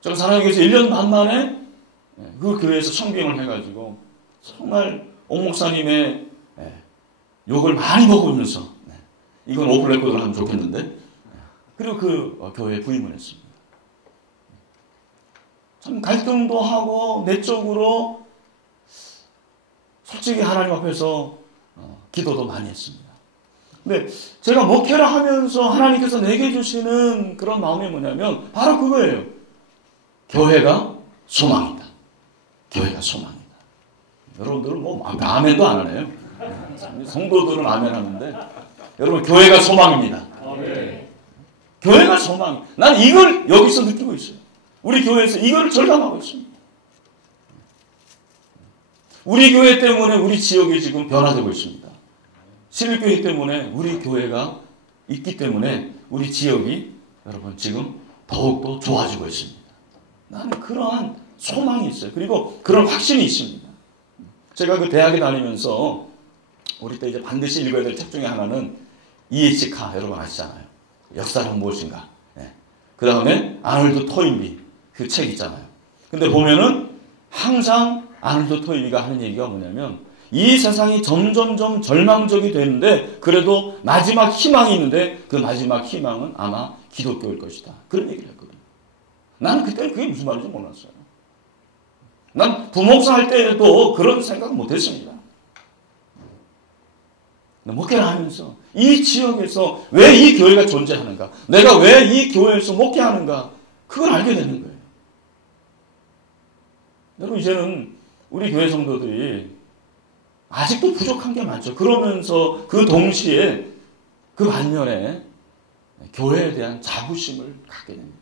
제가 살아가기 위해서 1년 반 만에 그 교회에서 청빙을 해가지고 정말 옥 목사님의 욕을 많이 먹으면서 이건 오플레코드로 하면 좋겠는데 그리고 그 교회에 부임을 했습니다. 참 갈등도 하고 내적으로 솔직히 하나님 앞에서 기도도 많이 했습니다. 근데 제가 목회를 하면서 하나님께서 내게 주시는 그런 마음이 뭐냐면 바로 그거예요. 교회가 소망이다. 교회가 소망이다. 여러분들은 뭐 아멘도 안 하네요. 성도들은 아멘 하는데 여러분 교회가 소망입니다. 교회가 소망. 난 이걸 여기서 느끼고 있어요. 우리 교회에서 이걸 절감하고 있습니다. 우리 교회 때문에 우리 지역이 지금 변화되고 있습니다. 신일교회 때문에 우리 교회가 있기 때문에 우리 지역이 여러분 지금 더욱더 좋아지고 있습니다. 나는 그러한 소망이 있어요. 그리고 그런 확신이 있습니다. 제가 그 대학에 다니면서 우리 때 이제 반드시 읽어야 될 책 중에 하나는 E.H. 카 여러분 아시잖아요. 역사는 무엇인가. 그 다음에 아놀드 토인비 그 책 있잖아요. 근데 보면은 항상 아놀드 토인비가 하는 얘기가 뭐냐면 이 세상이 점점점 절망적이 되는데 그래도 마지막 희망이 있는데 그 마지막 희망은 아마 기독교일 것이다. 그런 얘기를 했거든요. 나는 그때는 그게 무슨 말인지 몰랐어요. 난 부목사 할 때도 그런 생각은 못했습니다. 목회를 하면서 이 지역에서 왜 이 교회가 존재하는가, 내가 왜 이 교회에서 목회하는가, 그걸 알게 되는 거예요. 여러분 이제는 우리 교회 성도들이 아직도 부족한 게 많죠. 그러면서 그 동시에 그 반면에 교회에 대한 자부심을 갖게 됩니다.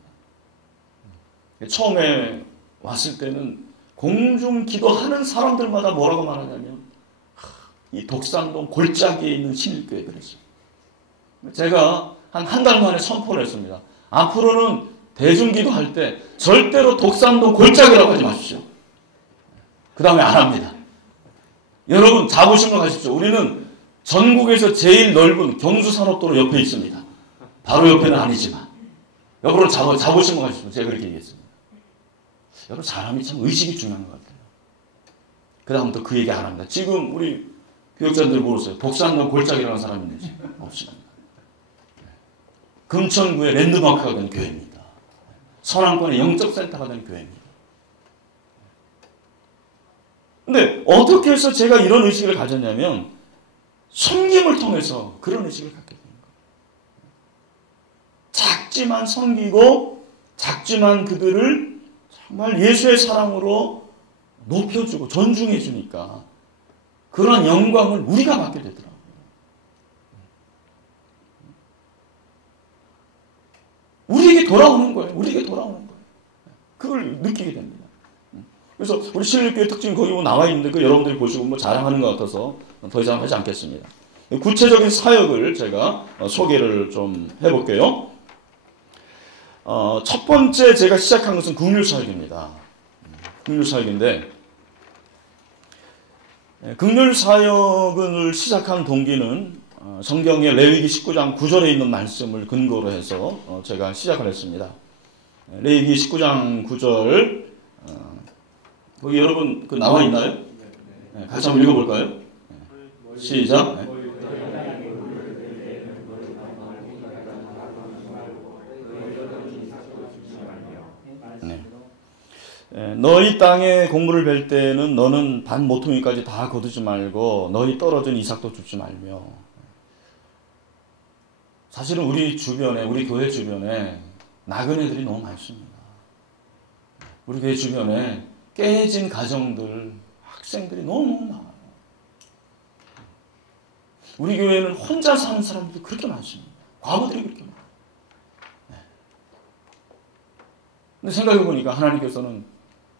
처음에 왔을 때는 공중 기도하는 사람들마다 뭐라고 말하냐면 이 독산동 골짜기에 있는 신일교회 그랬어요. 제가 한 달 만에 선포를 했습니다. 앞으로는 대중기도할 때 절대로 독산동 골짜기라고 하지 마십시오. 그 다음에 안 합니다. 여러분 자부심을 가십시오. 우리는 전국에서 제일 넓은 경수산업도로 옆에 있습니다. 바로 옆에는 아니지만 여러분 자부심을 가십시오. 제가 그렇게 얘기했습니다. 여러분 사람이 참 의식이 중요한 것 같아요. 그 다음부터 그 얘기 안 합니다. 지금 우리 교육자들 모르세요. 독산동 골짜기라는 사람이 있는지 없습니다. 금천구의 랜드마크가 된 교회입니다. 서남권의 영적센터가 된 교회입니다. 근데 어떻게 해서 제가 이런 의식을 가졌냐면 섬김을 통해서 그런 의식을 갖게 됩니다. 작지만 섬기고 작지만 그들을 정말 예수의 사랑으로 높여주고 존중해 주니까 그런 영광을 우리가 받게 되더라고요. 우리에게 돌아오는 거예요. 우리에게 돌아오는 거예요. 그걸 느끼게 됩니다. 그래서 우리 신일교회 특징이 거기 나와 있는데 그 여러분들이 보시고 뭐 자랑하는 것 같아서 더 이상 하지 않겠습니다. 구체적인 사역을 제가 소개를 좀 해볼게요. 첫 번째 제가 시작한 것은 긍휼사역입니다. 긍휼사역인데 긍휼사역을 시작한 동기는 성경의 레위기 19장 9절에 있는 말씀을 근거로 해서 제가 시작을 했습니다. 레위기 19장 9절 거기 여러분 그 나와 있나요? 네, 같이 한번 읽어볼까요? 시작. 네. 너희 땅에 곡물을 벨 때는 너는 반 모퉁이까지 다 거두지 말고 너희 떨어진 이삭도 줍지 말며. 사실은 우리 주변에 우리 교회 주변에 나그네들이 너무 많습니다. 우리 교회 주변에 깨진 가정들, 학생들이 너무 많아요. 우리 교회는 혼자 사는 사람들이 그렇게 많습니다. 과부들이 그렇게 많아요. 네. 근데 생각해보니까 하나님께서는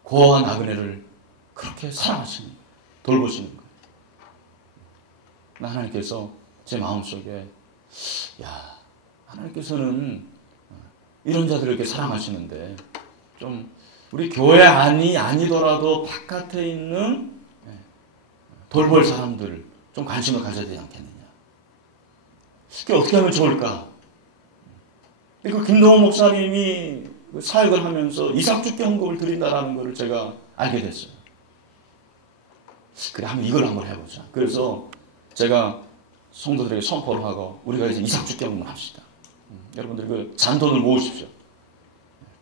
고아와 나그네를 그렇게 사랑하십니다. 돌보시는 거예요. 하나님께서 제 마음속에 하나님께서는 이런 자들을 이렇게 사랑하시는데 좀 우리 교회 안이 아니더라도 바깥에 있는 돌볼 사람들 좀 관심을 가져야 되지 않겠느냐. 그게 어떻게 하면 좋을까? 그 김동호 목사님이 사역을 하면서 이삭죽게 헌금을 드린다라는 것을 제가 알게 됐어요. 그래, 이걸 한번 해보자. 그래서 제가 성도들에게 선포를 하고 우리가 이제 이삭죽게 헌금을 합시다. 여러분들 그 잔돈을 모으십시오.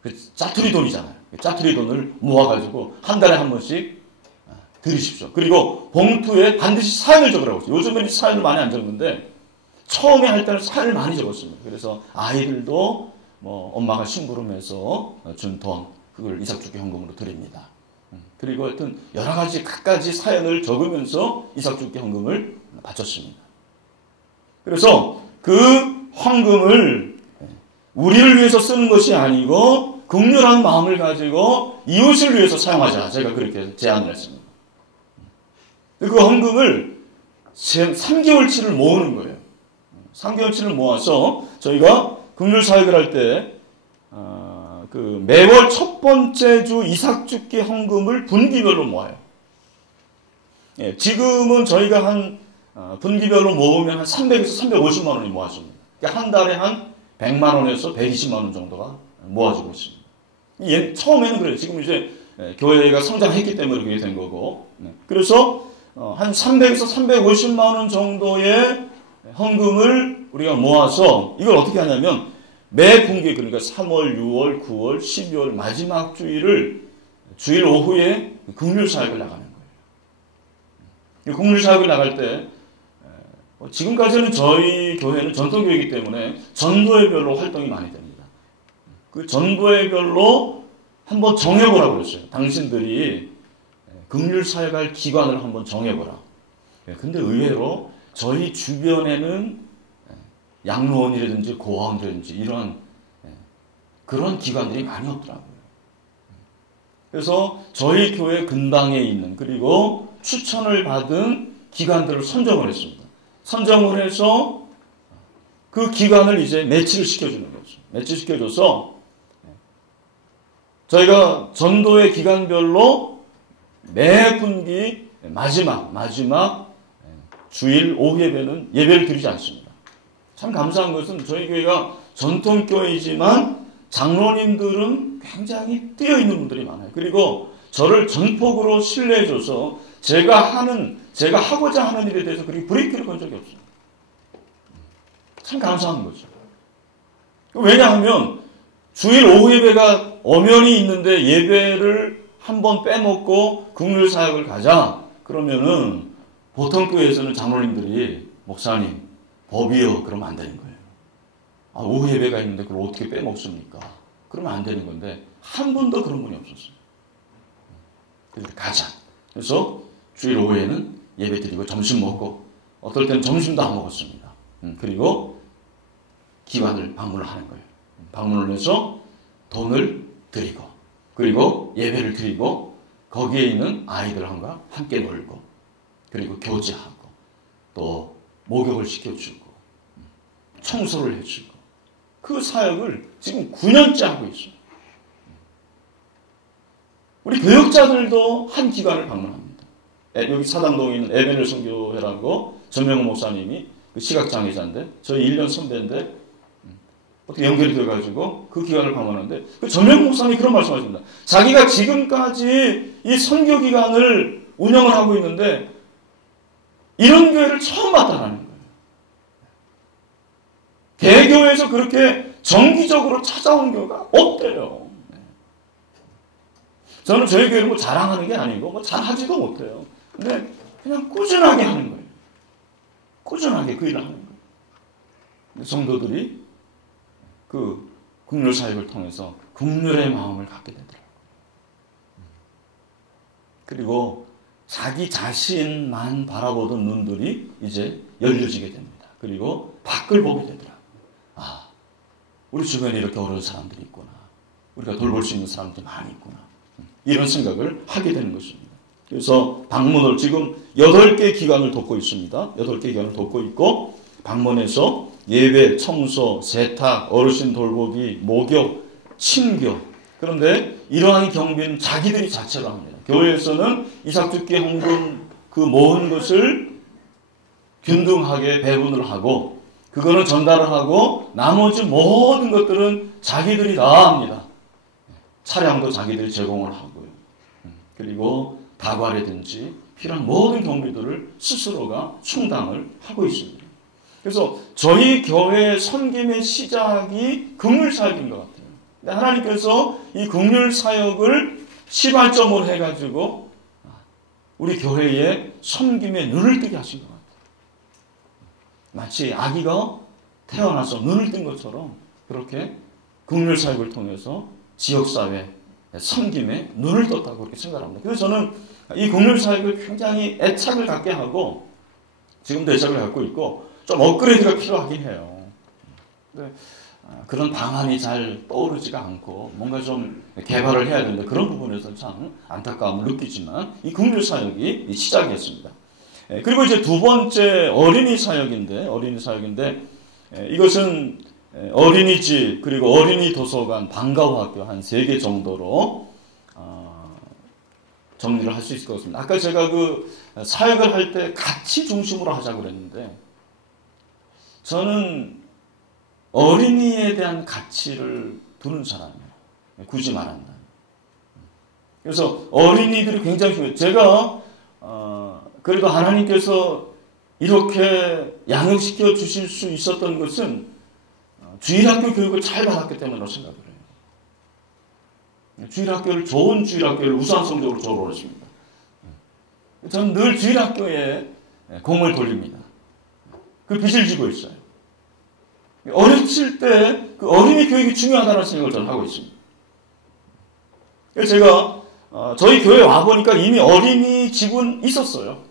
그 짜투리 돈이잖아요. 짜투리 돈을 모아가지고 한 달에 한 번씩 드리십시오. 그리고 봉투에 반드시 사연을 적으라고 했어요. 요즘에는 사연을 많이 안 적는데 처음에 할 때는 사연을 많이 적었습니다. 그래서 아이들도 뭐 엄마가 심부름해서 준 돈 그걸 이삭죽게 헌금으로 드립니다. 그리고 하여튼 여러 가지 갖가지 사연을 적으면서 이삭죽게 헌금을 바쳤습니다. 그래서 그 헌금을 우리를 위해서 쓰는 것이 아니고 긍휼한 마음을 가지고 이웃을 위해서 사용하자. 제가 그렇게 제안을 했습니다. 그 헌금을 3개월치를 모으는 거예요. 3개월치를 모아서 저희가 긍휼사역을 할 때 그 매월 첫 번째 주 이삭죽게 헌금을 분기별로 모아요. 예, 지금은 저희가 한 분기별로 모으면 한 300에서 350만 원이 모아집니다. 그러니까 한 달에 한 100만 원에서 120만 원 정도가 모아지고 있습니다. 처음에는 그래요. 지금 이제 교회가 성장했기 때문에 그렇게 된 거고. 그래서 한 300에서 350만 원 정도의 헌금을 우리가 모아서 이걸 어떻게 하냐면 매 분기 그러니까 3월, 6월, 9월, 12월 마지막 주일 오후에 긍휼사역을 나가는 거예요. 긍휼사역을 나갈 때 지금까지는 저희 교회는 전통교회이기 때문에 전도회별로 활동이 많이 됩니다. 그 전도회별로 한번 정해보라고 그랬어요. 당신들이 긍휼사역할 기관을 한번 정해보라. 근데 의외로 저희 주변에는 양로원이라든지 고아원이라든지 이런 그런 기관들이 많이 없더라고요. 그래서 저희 교회 근방에 있는 그리고 추천을 받은 기관들을 선정을 했습니다. 선정을 해서 그 기관을 이제 매치를 시켜주는 거죠. 매치시켜줘서 저희가 전도의 기간별로 매 분기 마지막 주일 오후 예배를 드리지 않습니다. 참 감사한 것은 저희 교회가 전통교회이지만 장로님들은 굉장히 뛰어있는 분들이 많아요. 그리고 저를 전폭으로 신뢰해줘서 제가 하고자 하는 일에 대해서 그렇게 브레이크를 건 적이 없어요. 참 감사한 거죠. 왜냐하면 주일 오후 예배가 엄연히 있는데 예배를 한번 빼먹고 긍휼사역을 가자. 그러면은 보통 교회에서는 장로님들이 목사님 법이요 그러면 안 되는 거예요. 오후 예배가 있는데 그걸 어떻게 빼먹습니까? 그러면 안 되는 건데 한 번도 그런 분이 없었어요. 그래서 가자. 그래서 주일 오후에는 예배 드리고 점심 먹고 어떨 때는 점심도 안 먹었습니다. 그리고 기관을 방문을 하는 거예요. 방문을 해서 돈을 드리고 그리고 예배를 드리고 거기에 있는 아이들과 함께 놀고 그리고 교제하고 또 목욕을 시켜주고 청소를 해주고 그 사역을 지금 9년째 하고 있어요. 우리 교역자들도 한 기관을 방문합니다. 여기 사당동에 있는 에베넬 선교회라고 전명호 목사님이 그 시각장애자인데 저희 1년 선배인데 어떻게 연결이 돼가지고 그 기관을 방문하는데 그 전명호 목사님이 그런 말씀하십니다. 자기가 지금까지 이 선교기관을 운영을 하고 있는데 이런 교회를 처음 봤다라는 거예요. 대교회에서 그렇게 정기적으로 찾아온 교회가 없대요. 저는 저희 교회를 뭐 자랑하는 게 아니고 뭐 잘하지도 못해요. 근데 그냥 꾸준하게 하는 거예요. 꾸준하게 그 일을 하는 거예요. 성도들이 그 국률 사역을 통해서 국률의 마음을 갖게 되더라고요. 그리고 자기 자신만 바라보던 눈들이 이제 열려지게 됩니다. 그리고 밖을 보게 되더라고요. 아, 우리 주변에 이렇게 어려운 사람들이 있구나. 우리가 돌볼 수 있는 사람들이 많이 있구나. 이런 생각을 하게 되는 것입니다. 그래서 방문을 지금 8개 기관을 돕고 있습니다. 8개 기관을 돕고 있고 방문해서 예배, 청소, 세탁, 어르신 돌보기, 목욕, 친교. 그런데 이러한 경비는 자기들이 자체로 합니다. 교회에서는 이삭죽기 헌금 그 모은 것을 균등하게 배분을 하고 그거는 전달을 하고 나머지 모든 것들은 자기들이 다 합니다. 차량도 자기들이 제공을 하고요. 그리고 다과라든지 필요한 모든 경비들을 스스로가 충당을 하고 있습니다. 그래서 저희 교회 섬김의 시작이 긍휼사역인 것 같아요. 근데 하나님께서 이 긍휼사역을 시발점으로 해가지고 우리 교회의 섬김에 눈을 뜨게 하신 것 같아요. 마치 아기가 태어나서 눈을 뜬 것처럼 그렇게 긍휼사역을 통해서 지역사회 섬김에 눈을 떴다고 그렇게 생각합니다. 그래서 저는 이 긍휼사역을 굉장히 애착을 갖게 하고 지금도 애착을 갖고 있고 좀 업그레이드가 필요하긴 해요. 근데 그런 방안이 잘 떠오르지가 않고 뭔가 좀 개발을 해야 되는데 그런 부분에서 참 안타까움을 느끼지만 이 긍휼사역이 시작이었습니다. 그리고 이제 두 번째 어린이 사역인데 이것은 어린이집 그리고 어린이 도서관 방과후 학교 한 3개 정도로 정리를 할 수 있을 것 같습니다. 아까 제가 그 사역을 할 때 가치 중심으로 하자고 그랬는데 저는 어린이에 대한 가치를 두는 사람이에요. 굳이 말한다. 그래서 어린이들이 굉장히 중요해요. 제가 그래도 하나님께서 이렇게 양육시켜 주실 수 있었던 것은 주일학교 교육을 잘 받았기 때문이라고 생각을 해요. 주일학교를 좋은 주일학교를 우수성적으로 졸업했습니다. 저는 늘 주일학교에 공을 돌립니다. 그 빚을 지고 있어요. 어렸을 때 그 어린이 교육이 중요하다는 생각을 저는 하고 있습니다. 그래서 제가 저희 교회에 와보니까 이미 어린이집은 있었어요.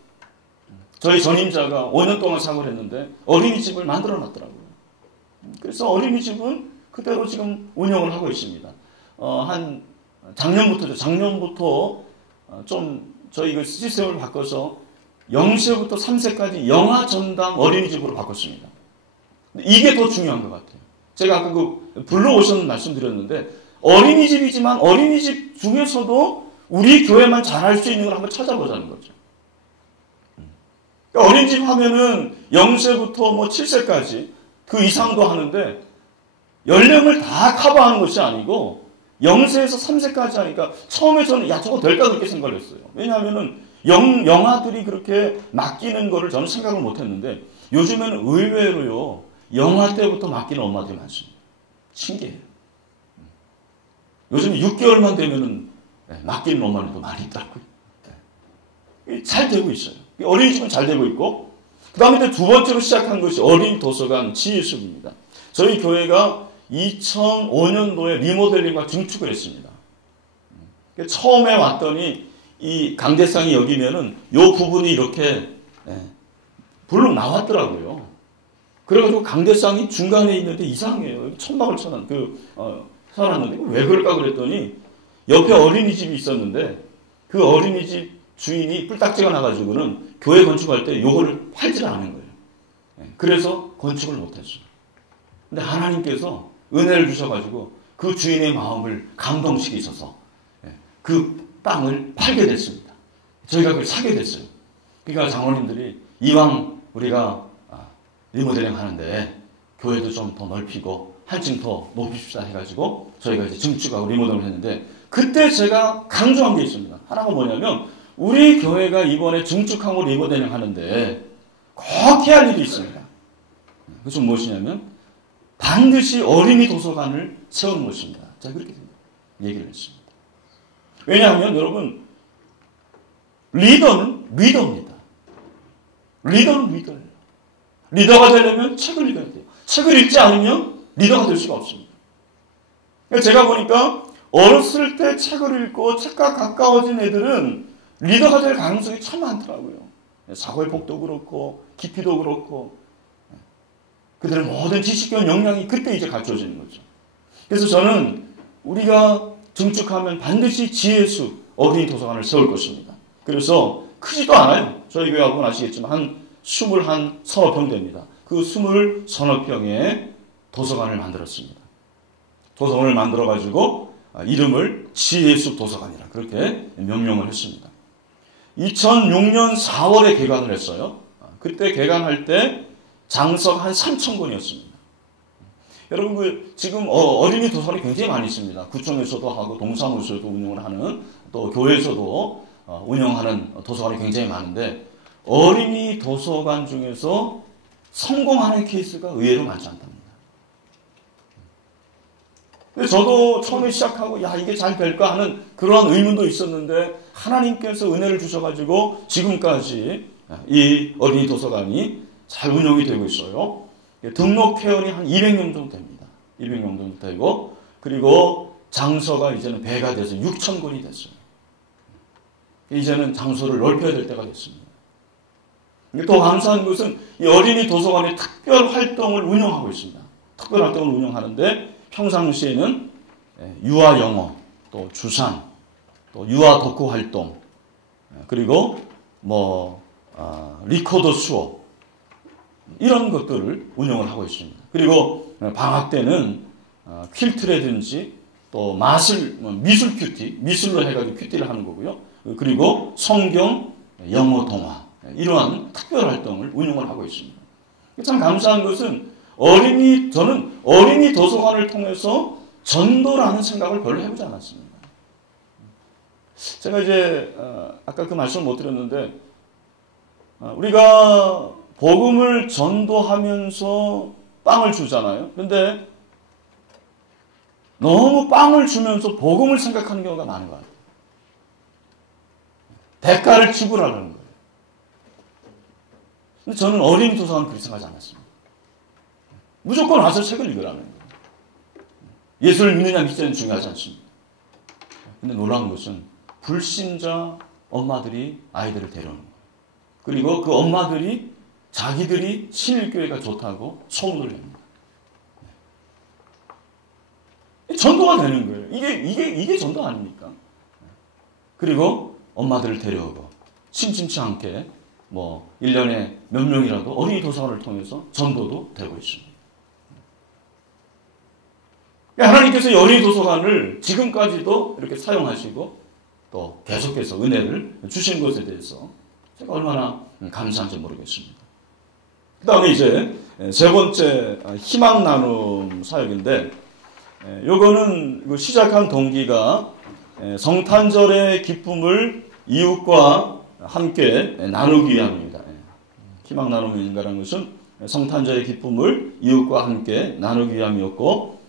저희 전임자가 5년 동안 사고를 했는데 어린이집을 만들어 놨더라고요. 그래서 어린이집은 그대로 지금 운영을 하고 있습니다. 한 작년부터 좀 저희 그 시스템을 바꿔서 0세부터 3세까지 영아 전담 어린이집으로 바꿨습니다. 이게 더 중요한 것 같아요. 제가 아까 그 불러오셨는 말씀드렸는데 어린이집이지만 어린이집 중에서도 우리 교회만 잘할 수 있는 걸 한번 찾아보자는 거죠. 그러니까 어린이집 하면은 0세부터 뭐 7세까지 그 이상도 하는데 연령을 다 커버하는 것이 아니고 0세에서 3세까지 하니까 처음에 저는 저거 될까 그렇게 생각을 했어요. 왜냐하면은 영아들이 그렇게 맡기는 거를 저는 생각을 못 했는데 요즘에는 의외로요 영아 때부터 맡기는 엄마들이 많습니다. 신기해요. 요즘 6개월만 되면은 맡기는 엄마들도 많이 있더라고요. 잘 되고 있어요. 어린이집은 잘 되고 있고 그 다음에 두 번째로 시작한 것이 어린이 도서관 지혜숲입니다. 저희 교회가 2005년도에 리모델링과 증축을 했습니다. 처음에 왔더니 이 강대상이 여기면은 요 부분이 이렇게 불룩 나왔더라고요. 그래가지고 강대상이 중간에 있는데 이상해요. 천막을 쳐놨는데 왜 그럴까 그랬더니 옆에 어린이집이 있었는데 그 어린이집 주인이 뿔딱지가 나가지고는 교회 건축할 때 요거를 팔지를 않은 거예요. 그래서 건축을 못했어요. 근데 하나님께서 은혜를 주셔가지고 그 주인의 마음을 감동시키셔서 그 땅을 팔게 됐습니다. 저희가 그걸 사게 됐어요. 그러니까 장로님들이 이왕 우리가 리모델링 하는데 교회도 좀 더 넓히고 한층 더 높이십시다 해가지고 저희가 이제 증축하고 리모델링을 했는데 그때 제가 강조한 게 있습니다. 하나가 뭐냐면 우리 교회가 이번에 증축하고 리모델링 하는데 꼭 해야 할 일이 있습니다. 그것은 무엇이냐면 반드시 어린이 도서관을 세우는 것입니다. 제가 그렇게 얘기를 했습니다. 왜냐하면 여러분 리더는 리더입니다. 리더는 리더예요. 리더가 되려면 책을 읽어야 돼요. 책을 읽지 않으면 리더가 될 수가 없습니다. 제가 보니까 어렸을 때 책을 읽고 책과 가까워진 애들은 리더가 될 가능성이 참 많더라고요. 사고의 폭도 그렇고 깊이도 그렇고 그들의 모든 지식과 역량이 그때 이제 갖춰지는 거죠. 그래서 저는 우리가 증축하면 반드시 지혜수 어린이 도서관을 세울 것입니다. 그래서 크지도 않아요. 저희 교회하고는 아시겠지만 한 21, 서너 평 됩니다. 그 20, 서너 평의 도서관을 만들었습니다. 도서관을 만들어가지고 이름을 지혜숲 도서관이라 그렇게 명명을 했습니다. 2006년 4월에 개관을 했어요. 그때 개관할 때 장석 한 3,000권이었습니다. 여러분 지금 어린이 도서관이 굉장히 많이 있습니다. 구청에서도 하고 동사무소에도 운영을 하는 또 교회에서도 운영하는 도서관이 굉장히 많은데 어린이 도서관 중에서 성공하는 케이스가 의외로 많지 않답니다. 근데 저도 처음에 시작하고 이게 잘 될까 하는 그러한 의문도 있었는데 하나님께서 은혜를 주셔가지고 지금까지 이 어린이 도서관이 잘 운영이 되고 있어요. 등록 회원이 한 200명 정도 됩니다. 200명 정도 되고 그리고 장소가 이제는 배가 돼서 6,000권이 됐어요. 이제는 장소를 넓혀야 될 때가 됐습니다. 또 감사한 것은 이 어린이 도서관의 특별 활동을 운영하고 있습니다. 특별 활동을 운영하는데 평상시에는 유아 영어, 또 주산, 또 유아 덕후 활동, 그리고 리코더 수업 이런 것들을 운영을 하고 있습니다. 그리고 방학 때는 퀼트라든지 또 미술 큐티, 미술로 해가지고 큐티를 하는 거고요. 그리고 성경, 영어 동화 이러한 특별 활동을 운영을 하고 있습니다. 참 감사한 것은 저는 어린이 도서관을 통해서 전도라는 생각을 별로 해보지 않았습니다. 제가 이제 아까 그 말씀 못 드렸는데 우리가 복음을 전도하면서 빵을 주잖아요. 그런데 너무 빵을 주면서 복음을 생각하는 경우가 많은 것 같아요. 대가를 지불하는 거예요. 근데 저는 어린이 도서관은 그렇게 생각하지 않았습니다. 무조건 와서 책을 읽으라는 거예요. 예수를 믿느냐 믿지 않느냐 중요하지 않습니다. 근데 놀라운 것은 불신자 엄마들이 아이들을 데려오는 거예요. 그리고 그 엄마들이 자기들이 신일교회가 좋다고 소문을 냅니다. 전도가 되는 거예요. 이게 전도 아닙니까? 그리고 엄마들을 데려오고 심심치 않게 1년에 몇 명이라도 어린이 도서관을 통해서 전도도 되고 있습니다. 하나님께서 어린이 도서관을 지금까지도 이렇게 사용하시고 또 계속해서 은혜를 주신 것에 대해서 제가 얼마나 감사한지 모르겠습니다. 그 다음에 이제 세 번째 희망 나눔 사역인데 요거는 시작한 동기가 성탄절의 기쁨을 이웃과 함께 나누기 위함입니다. 희망 나눔인가라는 것은 성탄절의 기쁨을 이웃과 함께 나누기 위함이었고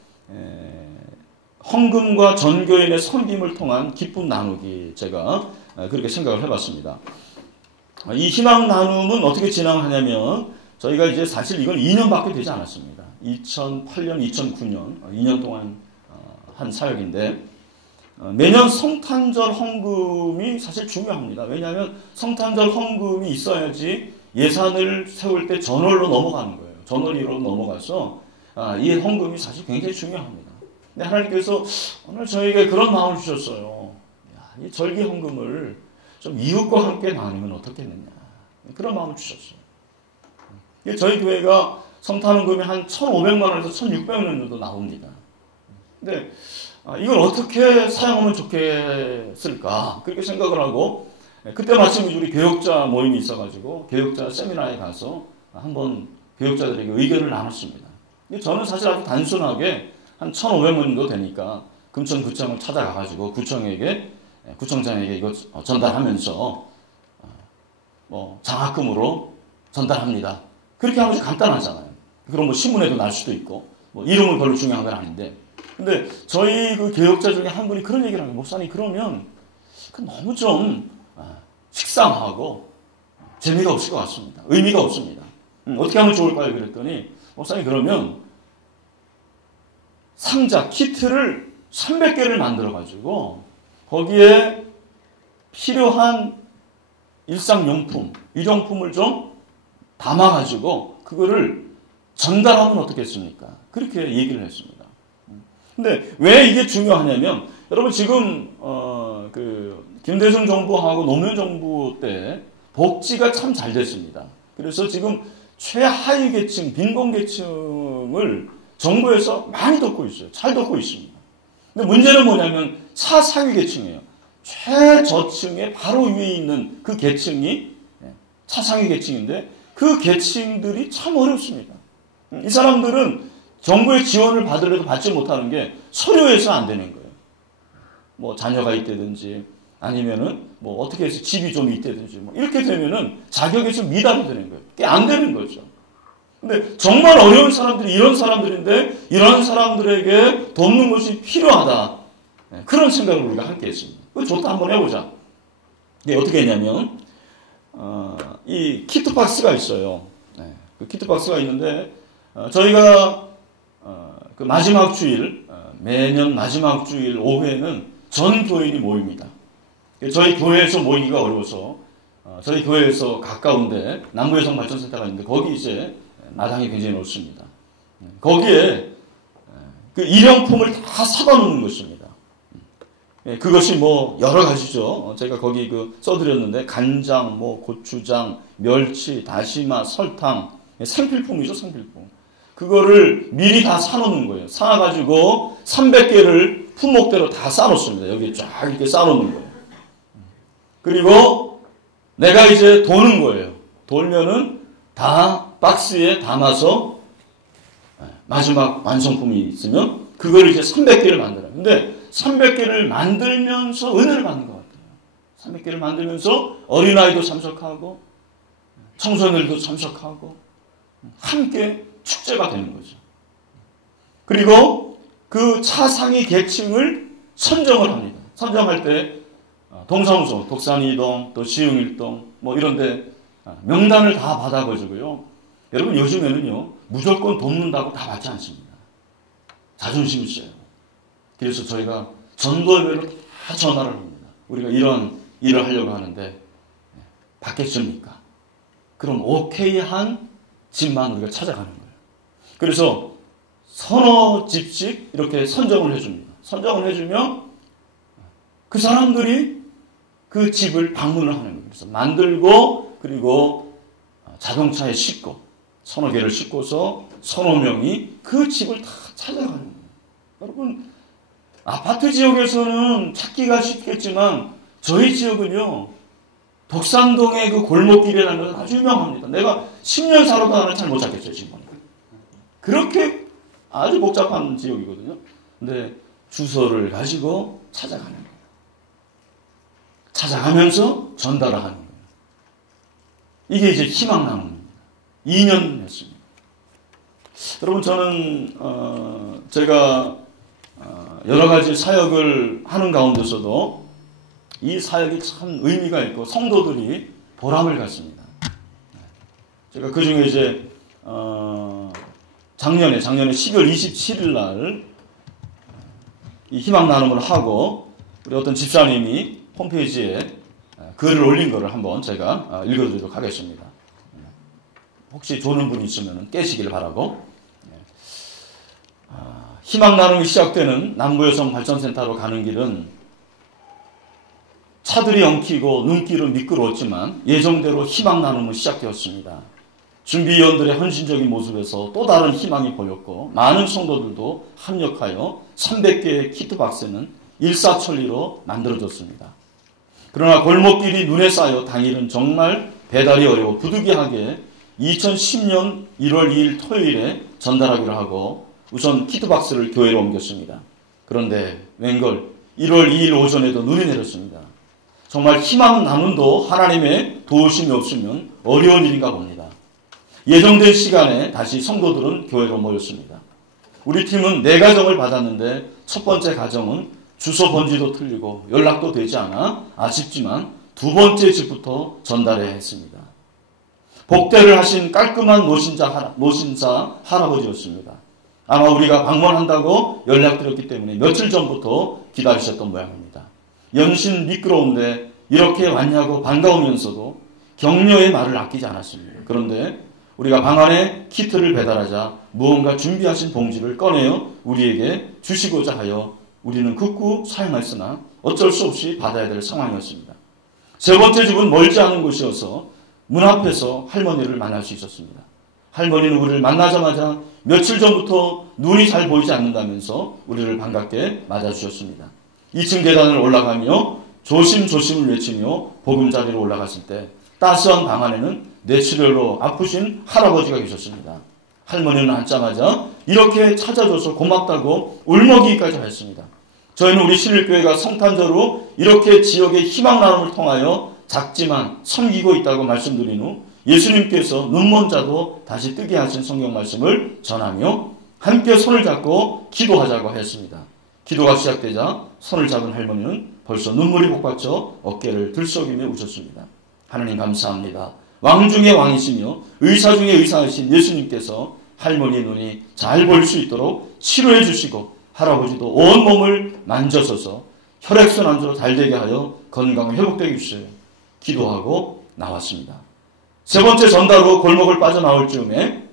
헌금과 전교인의 섬김을 통한 기쁨 나누기 제가 그렇게 생각을 해봤습니다. 이 희망 나눔은 어떻게 진행하냐면 저희가 이제 사실 이건 2년밖에 되지 않았습니다. 2008년, 2009년 2년 동안 한 사역인데 매년 성탄절 헌금이 사실 중요합니다. 왜냐하면 성탄절 헌금이 있어야지 예산을 세울 때 전월로 넘어가는 거예요. 전월로 넘어가서 이 헌금이 사실 굉장히 중요합니다. 근데 하나님께서 오늘 저에게 그런 마음을 주셨어요. 이 절기 헌금을 좀 이웃과 함께 나누면 어떻겠느냐. 그런 마음을 주셨어요. 저희 교회가 성탄헌금이 한 1,500만 원에서 1,600만 원 정도 나옵니다. 근데 이걸 어떻게 사용하면 좋겠을까? 그렇게 생각을 하고 그때 마침 우리 교역자 모임이 있어가지고 교역자 세미나에 가서 한번 교역자들에게 의견을 나눴습니다. 저는 사실 아주 단순하게 한 1,500만 원 정도 되니까 금천구청을 찾아가가지고 구청장에게 이거 전달하면서 장학금으로 전달합니다. 그렇게 하면 간단하잖아요. 그럼 뭐 신문에도 날 수도 있고 이름은 별로 중요한 건 아닌데. 근데 저희 그 교역자 중에 한 분이 그런 얘기를 하는 거예요. 목사님 그러면 너무 좀 식상하고 재미가 없을 것 같습니다. 의미가 없습니다. 어떻게 하면 좋을까요? 그랬더니 목사님 그러면 상자 키트를 300개를 만들어 가지고 거기에 필요한 일상용품, 일용품을 좀 담아가지고 그거를 전달하면 어떻겠습니까? 그렇게 얘기를 했습니다. 근데 왜 이게 중요하냐면 여러분 지금 김대중 정부하고 노무현 정부 때 복지가 참 잘 됐습니다. 그래서 지금 최하위 계층, 빈곤 계층을 정부에서 많이 돕고 있어요. 잘 돕고 있습니다. 근데 문제는 뭐냐면 차상위 계층이에요. 최저층에 바로 위에 있는 그 계층이 차상위 계층인데 그 계층들이 참 어렵습니다. 이 사람들은 정부의 지원을 받으려도 받지 못하는 게 서류에서 안 되는 거예요. 뭐 자녀가 있다든지 아니면은 뭐 어떻게 해서 집이 좀 있다든지 뭐 이렇게 되면은 자격이 좀 미달이 되는 거예요. 그게 안 되는 거죠. 근데 정말 어려운 사람들이 이런 사람들인데 이런 사람들에게 돕는 것이 필요하다. 그런 생각을 우리가 함께 했습니다. 그거 좋다 한번 해보자. 이게 어떻게 했냐면 이 키트 박스가 있어요. 그 키트 박스가 있는데 저희가 그 마지막 주일 매년 마지막 주일 오후에는 전 교인이 모입니다. 저희 교회에서 모이기가 어려워서 저희 교회에서 가까운데 남부여성 발전센터가 있는데 거기 이제 마당이 굉장히 넓습니다. 거기에 그 일용품을 다 사다 놓는 것입니다. 그것이 뭐 여러 가지죠. 제가 거기 써드렸는데 간장, 뭐 고추장, 멸치, 다시마, 설탕, 생필품이죠, 생필품. 그거를 미리 다 사놓는 거예요. 사가지고 300개를 품목대로 다 싸놓습니다. 여기 쫙 이렇게 싸놓는 거예요. 그리고 내가 이제 도는 거예요. 돌면은 다 박스에 담아서 마지막 완성품이 있으면 그걸 이제 300개를 만들어요. 근데 300개를 만들면서 은혜를 받는 것 같아요. 300개를 만들면서 어린아이도 참석하고 청소년들도 참석하고 함께 축제가 되는 거죠. 그리고 그 차상위 계층을 선정을 합니다. 선정할 때 동사무소, 독산이동, 또 시흥일동 뭐 이런데 명단을 다 받아가지고요. 여러분 요즘에는요 무조건 돕는다고 다 받지 않습니다. 자존심이 있어요. 그래서 저희가 전도회로 다 전화를 합니다. 우리가 이런 일을 하려고 하는데 받겠습니까? 그럼 오케이 한 집만 우리가 찾아가는 거예요. 그래서 서너 집씩 이렇게 선정을 해줍니다. 선정을 해주면 그 사람들이 그 집을 방문을 하는 거예요. 그래서 만들고 그리고 자동차에 싣고 서너 개를 싣고서 서너 명이 그 집을 다 찾아가는 거예요. 여러분 아파트 지역에서는 찾기가 쉽겠지만 저희 지역은요 독산동의 그 골목길이라는 것은 아주 유명합니다. 내가 10년 살아도 나는 잘 못 찾겠어요. 지금 보니까. 그렇게 아주 복잡한 지역이거든요. 근데 주소를 가지고 찾아가는 거예요. 찾아가면서 전달을 하는 거예요. 이게 이제 희망 나눔입니다. 2년 했습니다. 여러분 저는 제가 여러 가지 사역을 하는 가운데서도 이 사역이 참 의미가 있고 성도들이 보람을 갖습니다. 제가 그 중에 이제 작년에 12월 27일 날 이 희망 나눔을 하고 우리 어떤 집사님이 홈페이지에 글을 올린 거를 한번 제가 읽어드리도록 하겠습니다. 혹시 좋은 분이 있으면 깨시길 바라고. 희망 나눔이 시작되는 남부여성 발전센터로 가는 길은 차들이 엉키고 눈길은 미끄러웠지만 예정대로 희망 나눔은 시작되었습니다. 준비위원들의 헌신적인 모습에서 또 다른 희망이 보였고 많은 성도들도 합력하여 300개의 키트 박스는 일사천리로 만들어졌습니다. 그러나 골목길이 눈에 쌓여 당일은 정말 배달이 어려워 부득이하게 2010년 1월 2일 토요일에 전달하기로 하고 우선 키트 박스를 교회로 옮겼습니다. 그런데 웬걸 1월 2일 오전에도 눈이 내렸습니다. 정말 희망 나눔도 하나님의 도우심이 없으면 어려운 일인가 봅니다. 예정된 시간에 다시 성도들은 교회로 모였습니다. 우리 팀은 4가정을 받았는데 첫 번째 가정은 주소 번지도 틀리고 연락도 되지 않아 아쉽지만 2번째 집부터 전달해야 했습니다. 복대를 하신 깔끔한 노신사 할아버지였습니다. 아마 우리가 방문한다고 연락드렸기 때문에 며칠 전부터 기다리셨던 모양입니다. 연신 미끄러운데 이렇게 왔냐고 반가우면서도 격려의 말을 아끼지 않았습니다. 그런데 우리가 방 안에 키트를 배달하자 무언가 준비하신 봉지를 꺼내어 우리에게 주시고자 하여 우리는 극구 사용했으나 어쩔 수 없이 받아야 될 상황이었습니다. 세 번째 집은 멀지 않은 곳이어서 문 앞에서 할머니를 만날 수 있었습니다. 할머니는 우리를 만나자마자 며칠 전부터 눈이 잘 보이지 않는다면서 우리를 반갑게 맞아주셨습니다. 2층 계단을 올라가며 조심조심을 외치며 보금자리로 올라갔을 때 따스한 방 안에는 뇌출혈로 아프신 할아버지가 계셨습니다. 할머니는 앉자마자 이렇게 찾아줘서 고맙다고 울먹이기까지 하였습니다. 저희는 우리 신일교회가 성탄절로 이렇게 지역의 희망 나눔을 통하여 작지만 섬기고 있다고 말씀드린 후 예수님께서 눈먼 자도 다시 뜨게 하신 성경 말씀을 전하며 함께 손을 잡고 기도하자고 했습니다. 기도가 시작되자 손을 잡은 할머니는 벌써 눈물이 복받쳐 어깨를 들썩이며 우셨습니다. 하나님 감사합니다. 왕 중의 왕이시며 의사 중의 의사이신 예수님께서 할머니의 눈이 잘 볼 수 있도록 치료해 주시고 할아버지도 온 몸을 만져서서 혈액순환도 잘 되게 하여 건강을 회복되게 주셔요. 기도하고 나왔습니다. 세 번째 전달 후 골목을 빠져나올 즈음에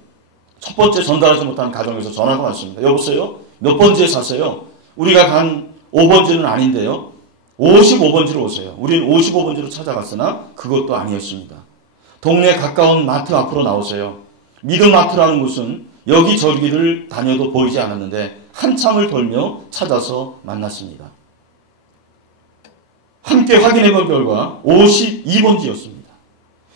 첫 번째 전달하지 못한 가정에서 전화가 왔습니다. 여보세요? 몇 번지에 사세요? 우리가 간 5번지는 아닌데요. 55번지로 오세요. 우리는 55번지로 찾아갔으나 그것도 아니었습니다. 동네 가까운 마트 앞으로 나오세요. 미드마트라는 곳은 여기저기를 다녀도 보이지 않았는데 한참을 돌며 찾아서 만났습니다. 함께 확인해 본 결과 52번지였습니다.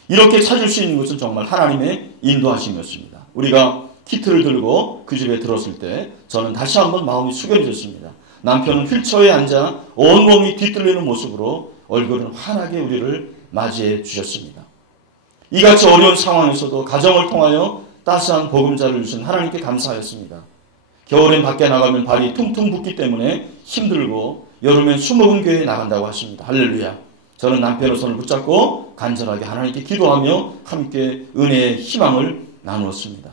이렇게 찾을 수 있는 것은 정말 하나님의 인도하심이었습니다. 우리가 키트를 들고 그 집에 들었을 때 저는 다시 한번 마음이 숙연해졌습니다. 남편은 휠체어에 앉아 온몸이 뒤틀리는 모습으로 얼굴은 환하게 우리를 맞이해 주셨습니다. 이같이 어려운 상황에서도 가정을 통하여 따스한 보금자를 주신 하나님께 감사하였습니다. 겨울엔 밖에 나가면 발이 퉁퉁 붓기 때문에 힘들고 여름엔 수목은 교회에 나간다고 하십니다. 할렐루야. 저는 남편의 손을 붙잡고 간절하게 하나님께 기도하며 함께 은혜의 희망을 나누었습니다.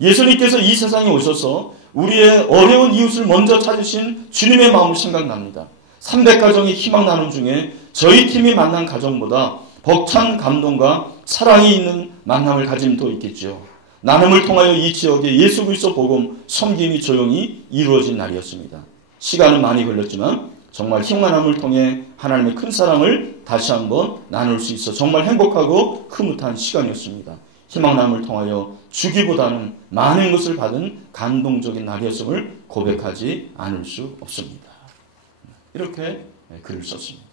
예수님께서 이 세상에 오셔서 우리의 어려운 이웃을 먼저 찾으신 주님의 마음이 생각납니다. 300가정의 희망 나눔 중에 저희 팀이 만난 가정보다 벅찬 감동과 사랑이 있는 만남을 가진 또 있겠죠. 나눔을 통하여 이 지역의 예수 그리스도 복음 섬김이 조용히 이루어진 날이었습니다. 시간은 많이 걸렸지만 정말 희망 나눔을 통해 하나님의 큰 사랑을 다시 한번 나눌 수 있어 정말 행복하고 흐뭇한 시간이었습니다. 희망 나눔을 통하여 주기보다는 많은 것을 받은 감동적인 날이었음을 고백하지 않을 수 없습니다. 이렇게 글을 썼습니다.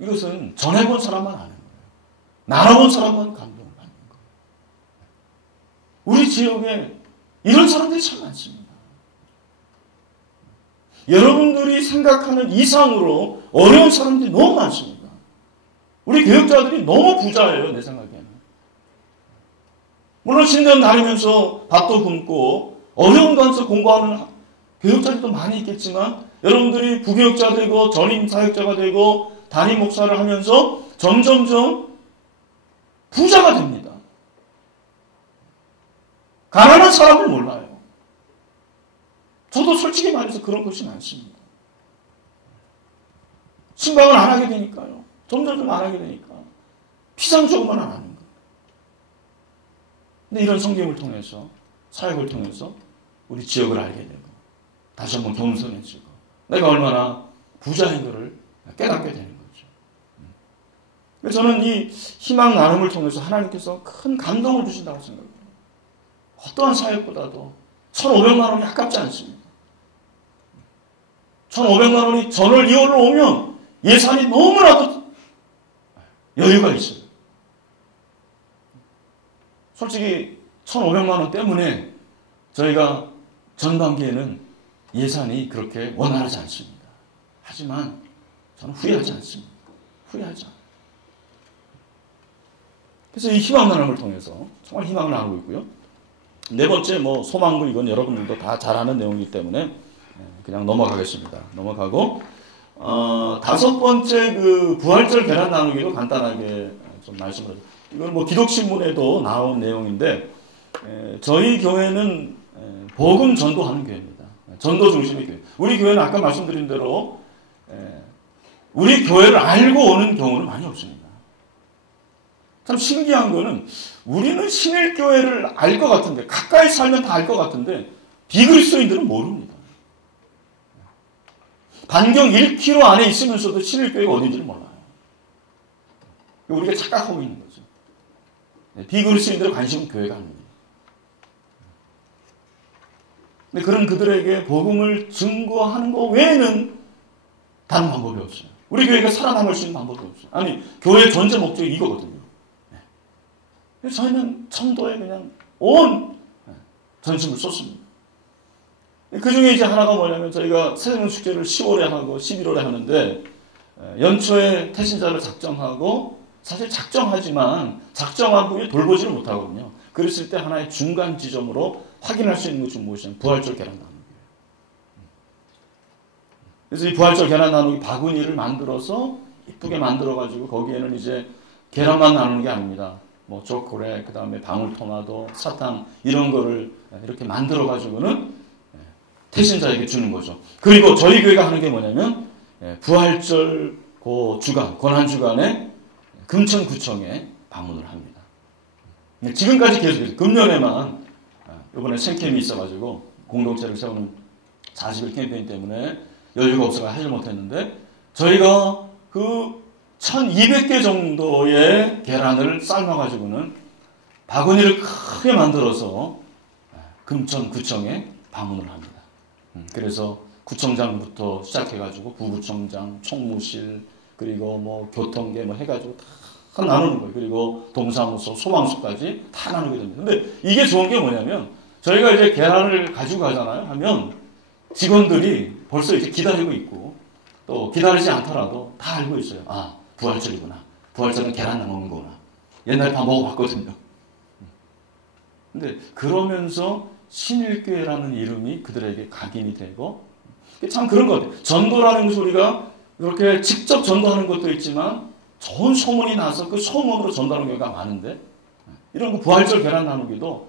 이것은 전해본 사람만 아는 거예요. 나눠본 사람만 감동을 받는 거예요. 우리 지역에 이런 사람들이 참 많습니다. 여러분들이 생각하는 이상으로 어려운 사람들이 너무 많습니다. 우리 교육자들이 너무 부자예요, 내 생각에는. 물론 신대원 다니면서 밥도 굶고 어려운 관서 공부하는 교육자들도 많이 있겠지만 여러분들이 부교육자 되고 전임 사역자가 되고 담임 목사를 하면서 점점점 부자가 됩니다. 가난한 사람을 몰라요. 저도 솔직히 말해서 그런 것이 많습니다. 신방을 안 하게 되니까요. 점점 안 하게 되니까. 피상적으로만 안 하는 거예요. 근데 이런 성경을 통해서, 사역을 통해서 우리 지역을 알게 되고, 다시 한번 겸손해지고, 내가 얼마나 부자인 것을 깨닫게 되는 거죠. 그래서 저는 이 희망 나눔을 통해서 하나님께서 큰 감동을 주신다고 생각해요. 어떠한 사역보다도 1,500만 원이 아깝지 않습니다. 1,500만 원이 전월 2월로 오면 예산이 너무나도 여유가 있어요. 솔직히 1,500만 원 때문에 저희가 전반기에는 예산이 그렇게 원활하지 않습니다. 하지만 저는 후회하지 않습니다. 후회하지 않아요. 그래서 이 희망 나눔을 통해서 정말 희망을 나누고 있고요. 네 번째, 소망부, 이건 여러분들도 다 잘 아는 내용이기 때문에 그냥 넘어가겠습니다. 넘어가고, 다섯 번째 부활절 계란 나누기도 간단하게 좀 말씀을 드릴게요. 이건 기독신문에도 나온 내용인데, 저희 교회는 복음 전도하는 교회입니다. 전도 중심의 교회. 우리 교회는 아까 말씀드린 대로 우리 교회를 알고 오는 경우는 많이 없습니다. 참 신기한 거는 우리는 신일교회를 알 것 같은데, 가까이 살면 다 알 것 같은데 비그리스도인들은 모릅니다. 반경 1km 안에 있으면서도 신일교회가 어딘지를 몰라요. 우리가 착각하고 있는 거죠. 비그리스도인들의 관심은 교회가 아닙니다. 근데 그런 그들에게 복음을 증거하는 것 외에는 다른 방법이 없어요. 우리 교회가 살아남을 수 있는 방법도 없어요. 아니, 교회의 존재 목적이 이거거든요. 그래서 저희는 전도에 그냥 온 전심을 쏟습니다. 그 중에 이제 하나가 뭐냐면, 저희가 새벽 축제를 10월에 하고 11월에 하는데, 연초에 태신자를 작정하고, 사실 작정하지만 작정한 후에 돌보지를 못하거든요. 그랬을 때 하나의 중간 지점으로 확인할 수 있는 것이 무엇이냐면 부활절 계란 나누기예요. 그래서 이 부활절 계란 나누기 바구니를 만들어서 이쁘게 만들어가지고 거기에는 이제 계란만 나누는 게 아닙니다. 초콜릿, 그 다음에 방울토마토, 사탕 이런 거를 이렇게 만들어가지고는 태신자에게 주는 거죠. 그리고 저희 교회가 하는 게 뭐냐면, 부활절 그 주간, 고난주간에 금천구청에 방문을 합니다. 지금까지 계속해서 금년에만 이번에 생캠이 있어가지고 공동체를 세우는 40일 캠페인 때문에 여유가 없어서 하지 못했는데, 저희가 1200개 정도의 계란을 삶아가지고는 바구니를 크게 만들어서 금천구청에 방문을 합니다. 그래서 구청장부터 시작해가지고 부구청장, 총무실, 그리고 교통계 해가지고 다 나누는 거예요. 그리고 동사무소, 소방서까지 다 나누게 됩니다. 근데 이게 좋은 게 뭐냐면, 저희가 이제 계란을 가지고 가잖아요. 하면 직원들이 벌써 이제 기다리고 있고, 또 기다리지 않더라도 다 알고 있어요. 아, 부활절이구나. 부활절은 계란 나누는 거구나. 옛날에 다 먹어봤거든요. 근데 그러면서 신일교회라는 이름이 그들에게 각인이 되고, 참 그런 것 같아요. 전도라는 것이 우리가 이렇게 직접 전도하는 것도 있지만 좋은 소문이 나서 그 소문으로 전도하는 경우가 많은데, 이런 부활절 계란 나누기도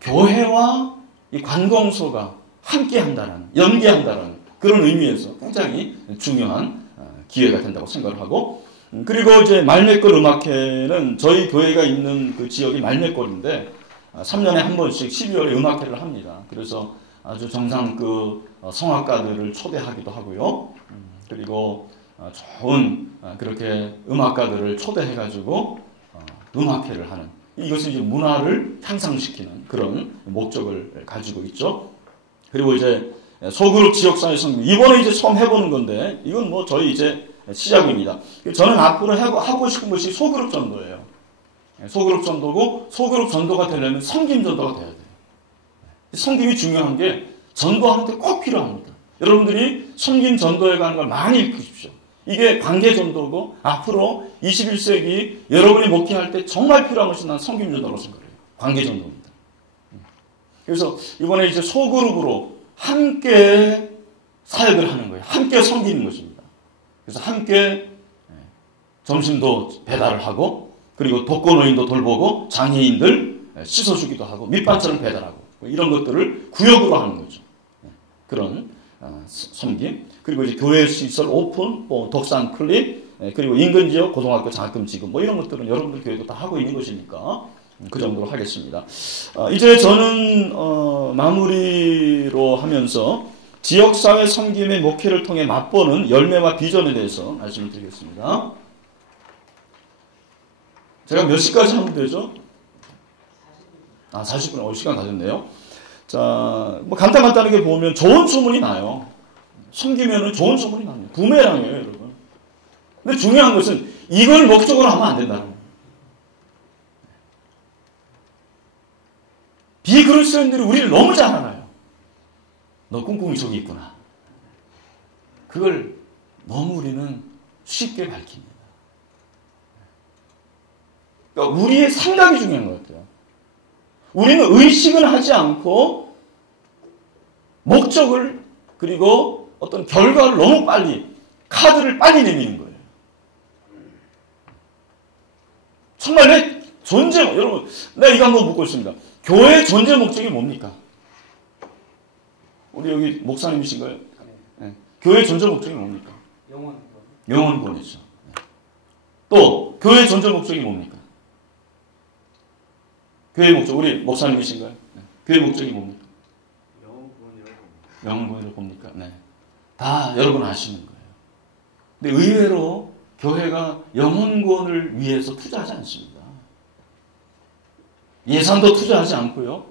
교회와 이 관공서가 함께한다는, 연계한다는 그런 의미에서 굉장히 중요한 기회가 된다고 생각을 하고, 그리고 이제 말맷골 음악회는 저희 교회가 있는 그 지역이 말맷골인데 3년에 한 번씩 12월에 음악회를 합니다. 그래서 아주 정상급 성악가들을 초대하기도 하고요. 그리고 좋은 그렇게 음악가들을 초대해가지고 음악회를 하는, 이것은 이제 문화를 향상시키는 그런 목적을 가지고 있죠. 그리고 이제 소그룹 지역사회 성교, 이번에 이제 처음 해보는 건데, 이건 저희 이제 시작입니다. 저는 앞으로 하고 싶은 것이 소그룹 전도예요. 소그룹 전도고, 소그룹 전도가 되려면 섬김 전도가 돼야 돼요. 섬김이 중요한 게 전도하는 데 꼭 필요합니다. 여러분들이 섬김 전도에 관한 걸 많이 읽으십시오. 이게 관계 전도고, 앞으로 21세기 여러분이 목회할 때 정말 필요한 것이 난 섬김 전도라고 생각해요. 관계 전도입니다. 그래서 이번에 이제 소그룹으로 함께 사역을 하는 거예요. 함께 섬기는 것입니다. 그래서 함께 점심도 배달을 하고, 그리고 독거노인도 돌보고, 장애인들, 씻어주기도 하고 밑반찬을 배달하고 이런 것들을 구역으로 하는 거죠. 그런 섬김. 그리고 이제 교회 시설 오픈, 독산 클립, 그리고 인근 지역 고등학교 장학금 지급 이런 것들은 여러분들 교회도 다 하고 있는 것이니까 그 정도로 하겠습니다. 이제 저는 마무리로 하면서 지역사회 섬김의 목회를 통해 맛보는 열매와 비전에 대해서 말씀을 드리겠습니다. 제가 몇 시까지 하면 되죠? 40분. 시간 가졌네요. 자, 간단하게 보면 좋은 소문이 나요. 섬기면은 좋은 소문이 납니다. 부메랑이에요, 여러분. 근데 중요한 것은 이걸 목적으로 하면 안 된다는 거예요. 비그리스도인들이 우리를 너무 잘 알아요. 너 꿍꿍이 저기 있구나. 그걸 너무 우리는 쉽게 밝힙니다. 그러니까 우리의 생각이 중요한 것 같아요. 우리는 의식을 하지 않고 목적을 그리고 어떤 결과를 너무 빨리 카드를 빨리 내미는 거예요. 정말 내 존재, 여러분 내가 이거 한번 묻고 있습니다. 교회의 존재 목적이 뭡니까? 우리 여기 목사님이신가요? 네. 교회의 존재 목적이 뭡니까? 영혼구원이죠. 또 교회의 존재 목적이 뭡니까? 교회의 목적, 우리 목사님이신가요? 네. 교회의 목적이 뭡니까? 영혼구원이라고 봅니까? 네. 다 여러분 아시는 거예요. 근데 의외로 교회가 영혼구원을 위해서 투자하지 않습니다. 예산도 투자하지 않고요.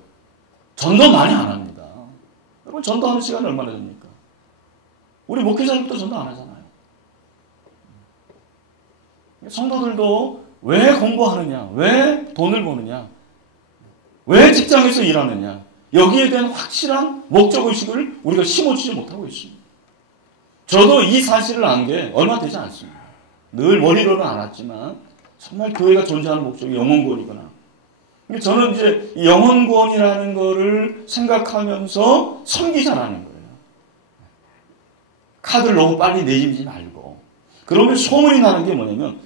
전도 많이 안 합니다. 여러분 전도하는 시간이 얼마나 됩니까? 우리 목회자님도 전도 안 하잖아요. 성도들도 왜 공부하느냐? 왜 돈을 버느냐? 왜 직장에서 일하느냐? 여기에 대한 확실한 목적의식을 우리가 심어주지 못하고 있습니다. 저도 이 사실을 안 게 얼마 되지 않습니다. 늘 머리로는 알았지만 정말 교회가 존재하는 목적이 영혼구원이구나. 저는 이제 영혼구원이라는 거를 생각하면서 섬기자라는 거예요. 카드를 너무 빨리 내지 말고. 그러면 소문이 나는 게 뭐냐면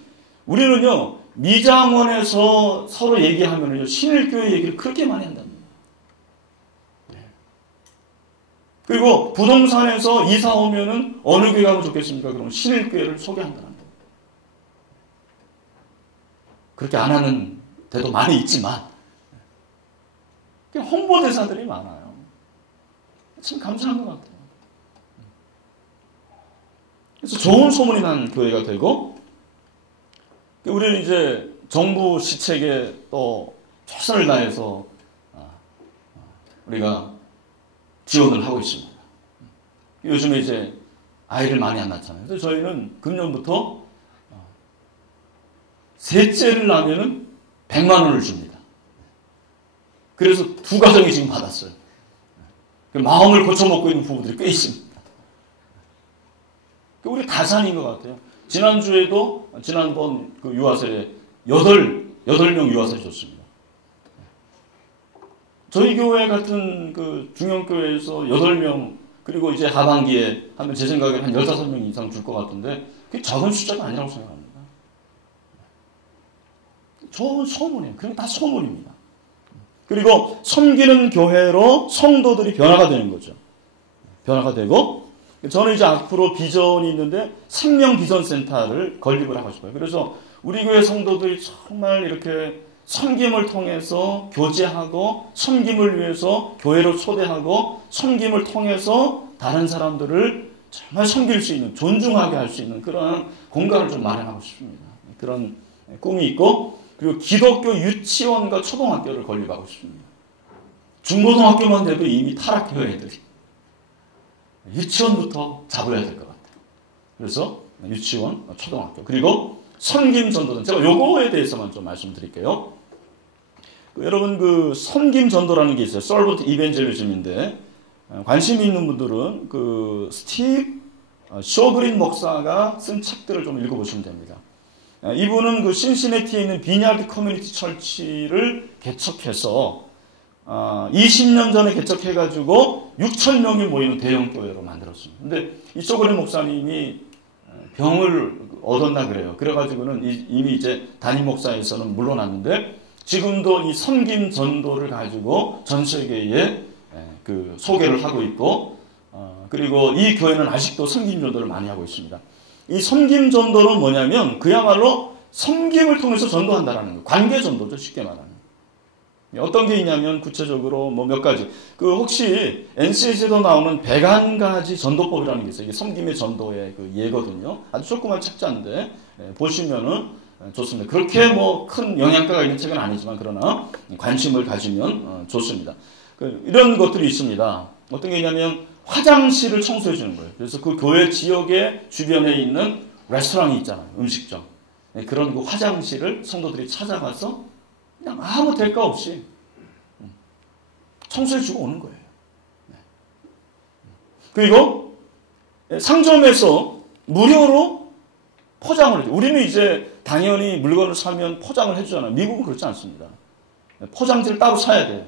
우리는요 미장원에서 서로 얘기하면요 신일교회 얘기를 그렇게 많이 한답니다. 그리고 부동산에서 이사 오면은 어느 교회 가면 좋겠습니까? 그러면 신일교회를 소개한다는 겁니다. 그렇게 안 하는 데도 많이 있지만 홍보대사들이 많아요. 참 감사한 것 같아요. 그래서 좋은 소문이 난 교회가 되고 우리는 이제 정부 시책에 또 최선을 다해서 우리가 지원을 하고 있습니다. 요즘에 이제 아이를 많이 안 낳잖아요. 그래서 저희는 금년부터 셋째를 낳으면 100만 원을 줍니다. 그래서 2가정이 지금 받았어요. 마음을 고쳐먹고 있는 부부들이 꽤 있습니다. 우리 다산인 것 같아요. 지난주에도 지난번 그 유아세에 8명 유아세 줬습니다. 저희 교회 같은 그 중형교회에서 8명 그리고 이제 하반기에 하면 제 생각에는 한 15명 이상 줄 것 같은데 그게 적은 숫자가 아니라고 생각합니다. 좋은 소문이에요. 그게 다 소문입니다. 그리고 섬기는 교회로 성도들이 변화가 되는 거죠. 변화가 되고 저는 이제 앞으로 비전이 있는데 생명 비전센터를 건립을 하고 싶어요. 그래서 우리 교회 성도들이 정말 이렇게 섬김을 통해서 교제하고 섬김을 위해서 교회로 초대하고 섬김을 통해서 다른 사람들을 정말 섬길 수 있는 존중하게 할 수 있는 그런 공간을 좀 마련하고 싶습니다. 그런 꿈이 있고 그리고 기독교 유치원과 초등학교를 건립하고 싶습니다. 중고등학교만 돼도 이미 타락해요 애들이. 유치원부터 잡아야 될 것 같아요. 그래서 유치원, 초등학교 그리고 섬김 전도단 제가 요거에 대해서만 좀 말씀드릴게요. 여러분 그 섬김 전도라는 게 있어요. Servant Evangelism인데 관심이 있는 분들은 그 스티브 쇼그린 목사가 쓴 책들을 좀 읽어보시면 됩니다. 이분은 그 신시내티에 있는 비냐드 커뮤니티 철치를 개척해서 20년 전에 개척해가지고 6,000명이 모이는 대형 교회로 만들었습니다. 근데 이 쇼그린 목사님이 병을 얻었나 그래요. 그래가지고는 이미 이제 담임 목사에서는 물러났는데 지금도 이 섬김 전도를 가지고 전 세계에 그 소개를 하고 있고, 그리고 이 교회는 아직도 섬김 전도를 많이 하고 있습니다. 이 섬김 전도는 뭐냐면 그야말로 섬김을 통해서 전도한다라는 거예요. 관계 전도죠, 쉽게 말하면. 어떤 게 있냐면 구체적으로 뭐 몇 가지. 그 혹시 NC에서도 나오는 101가지 전도법이라는 게 있어요. 이게 섬김의 전도의 그 예거든요. 아주 조그만 책자인데 보시면은 좋습니다. 그렇게 뭐 큰 영양가가 있는 책은 아니지만 그러나 관심을 가지면 좋습니다. 이런 것들이 있습니다. 어떤 게 있냐면 화장실을 청소해 주는 거예요. 그래서 그 교회 지역의 주변에 있는 레스토랑이 있잖아요. 음식점. 그런 그 화장실을 성도들이 찾아가서 그냥 아무 대가 없이 청소해 주고 오는 거예요. 그리고 상점에서 무료로 포장을 해줘요. 우리는 이제 당연히 물건을 사면 포장을 해주잖아요. 미국은 그렇지 않습니다. 포장지를 따로 사야 돼요.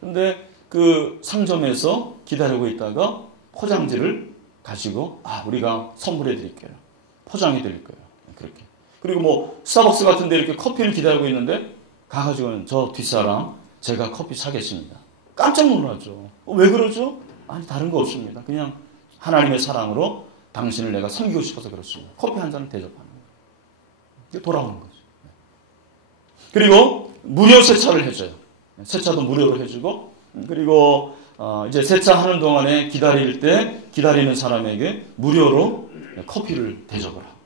근데 그 상점에서 기다리고 있다가 포장지를 가지고 우리가 선물해 드릴게요. 포장해 드릴 거예요. 그렇게. 그리고 뭐 스타벅스 같은 데 이렇게 커피를 기다리고 있는데 가가지고는 저 뒷사람 제가 커피 사겠습니다. 깜짝 놀라죠. 왜 그러죠? 아니 다른 거 없습니다. 그냥 하나님의 사랑으로 당신을 내가 섬기고 싶어서 그렇습니다. 커피 한 잔을 대접하는 거예요. 돌아오는 거죠. 그리고 무료 세차를 해줘요. 세차도 무료로 해주고, 그리고 이제 세차하는 동안에 기다리는 사람에게 무료로 커피를 대접을 하고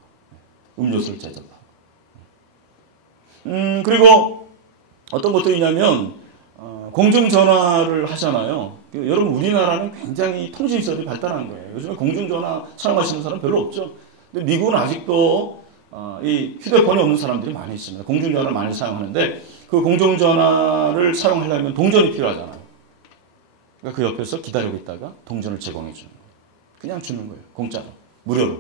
음료수를 대접하고. 그리고 어떤 것도 있냐면 공중전화를 하잖아요. 여러분 우리나라는 굉장히 통신시설이 발달한 거예요. 요즘에 공중전화 사용하시는 사람 별로 없죠. 근데 미국은 아직도 이 휴대폰이 없는 사람들이 많이 있습니다. 공중전화를 많이 사용하는데 그 공중전화를 사용하려면 동전이 필요하잖아요. 그러니까 그 옆에서 기다리고 있다가 동전을 제공해 주는 거예요. 그냥 주는 거예요. 공짜로. 무료로.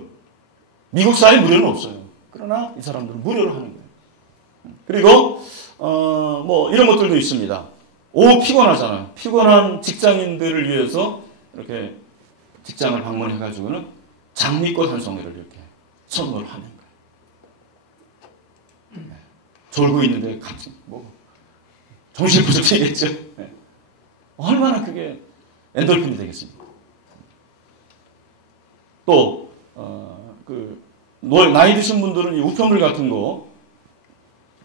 미국 사회에 무료는 없어요. 그러나 이 사람들은 무료로 하는 거예요. 그리고 뭐 이런 것들도 있습니다. 오후 피곤하잖아요. 피곤한 직장인들을 위해서 이렇게 직장을 방문해가지고는 장미꽃 한 송이를 이렇게 선물을 하는 거예요. 졸고 있는데 같이 뭐 정신이 부족해겠죠. 얼마나 그게 엔돌핀이 되겠습니까? 또 나이 드신 분들은 이 우편물 같은 거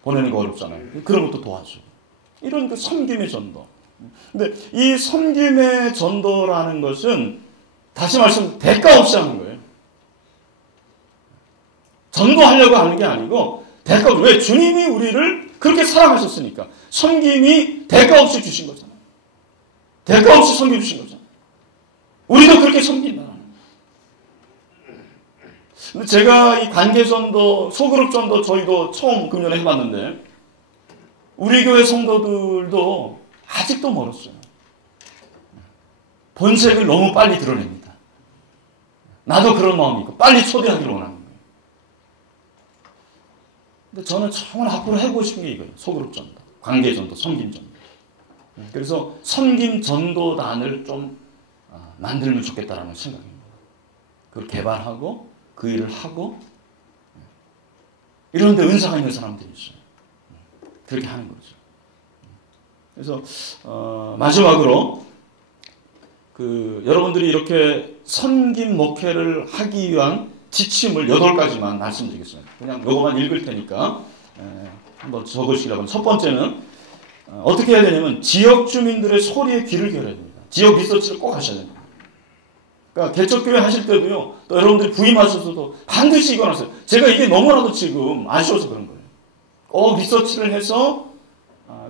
보내는 거 어렵잖아요. 그런 것도 도와줘. 이런 그 섬김의 전도. 근데 이 섬김의 전도라는 것은 다시 말씀 대가 없이 하는 거예요. 전도하려고 하는 게 아니고 대가 없이. 왜? 주님이 우리를 그렇게 사랑하셨으니까. 섬김이 대가 없이 주신 거잖아요. 대가 없이 섬겨주신 거잖아요. 우리도 그렇게 섬긴다. 근데 제가 이 관계전도, 소그룹 전도 저희도 처음 금년에 해봤는데 우리 교회 성도들도 아직도 멀었어요. 본색을 너무 빨리 드러냅니다. 나도 그런 마음이 있고 빨리 초대하기를 원하는 거예요. 근데 저는 정말 앞으로 해보고 싶은 게 이거예요. 소그룹 전도, 관계 전도, 섬김 전도. 그래서 섬김 전도단을 좀 만들면 좋겠다라는 생각입니다. 그걸 개발하고 그 일을 하고 이런데 은사가 있는 사람들이 있어요. 그렇게 하는 거죠. 그래서 마지막으로 여러분들이 이렇게 섬김 목회를 하기 위한 지침을 8가지만 말씀드리겠습니다. 그냥 요거만 읽을 테니까 한번 적으시라고. 첫 번째는 어떻게 해야 되냐면 지역 주민들의 소리에 귀를 기울여야 됩니다. 지역 리서치를 꼭 하셔야 됩니다. 그러니까 개척교회 하실 때도요. 또 여러분들이 부임하셔서도 반드시 이거 하세요. 제가 이게 너무나도 지금 아쉬워서 그런 거예요. 꼭 리서치를 해서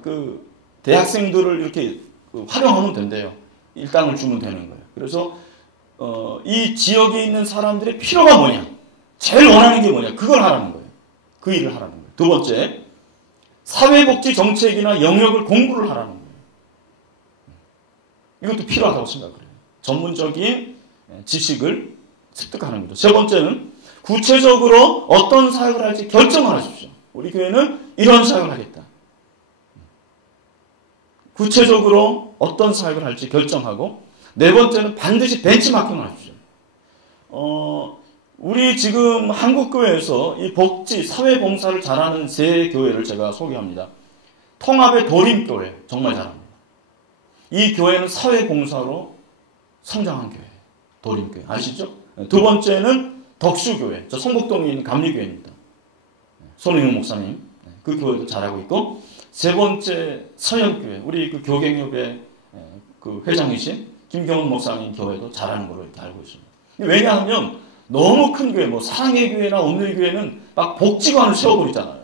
그 대학생들을 이렇게 활용하면 된대요. 일당을 주면 되는 거예요. 그래서 이 지역에 있는 사람들의 필요가 뭐냐, 제일 원하는 게 뭐냐, 그걸 하라는 거예요. 그 일을 하라는 거예요. 두 번째, 사회복지 정책이나 영역을 공부를 하라는 거예요. 이것도 필요하다고 생각을 해요. 전문적인 지식을 습득하는 거죠. 세 번째는 구체적으로 어떤 사역을 할지 결정을 하십시오. 우리 교회는 이런 사역을 하겠다. 구체적으로 어떤 사역을 할지 결정하고, 네 번째는 반드시 벤치마킹을 하십시오. 우리 지금 한국교회에서 이 복지, 사회봉사를 잘하는 세 교회를 제가 소개합니다. 통합의 도림교회 정말 잘합니다. 이 교회는 사회봉사로 성장한 교회, 도림교회 아시죠? 두 번째는 덕수교회, 저 성북동에 있는 감리교회입니다. 손흥용 목사님 그 교회도 잘하고 있고, 세 번째 서현교회, 우리 그 교갱협의 그 회장이신 김경훈 목사님 교회도 잘하는 걸로 이렇게 알고 있습니다. 왜냐하면 너무 큰 교회, 뭐 사랑의 교회나 온누리 교회는 막 복지관을 세워버리잖아요.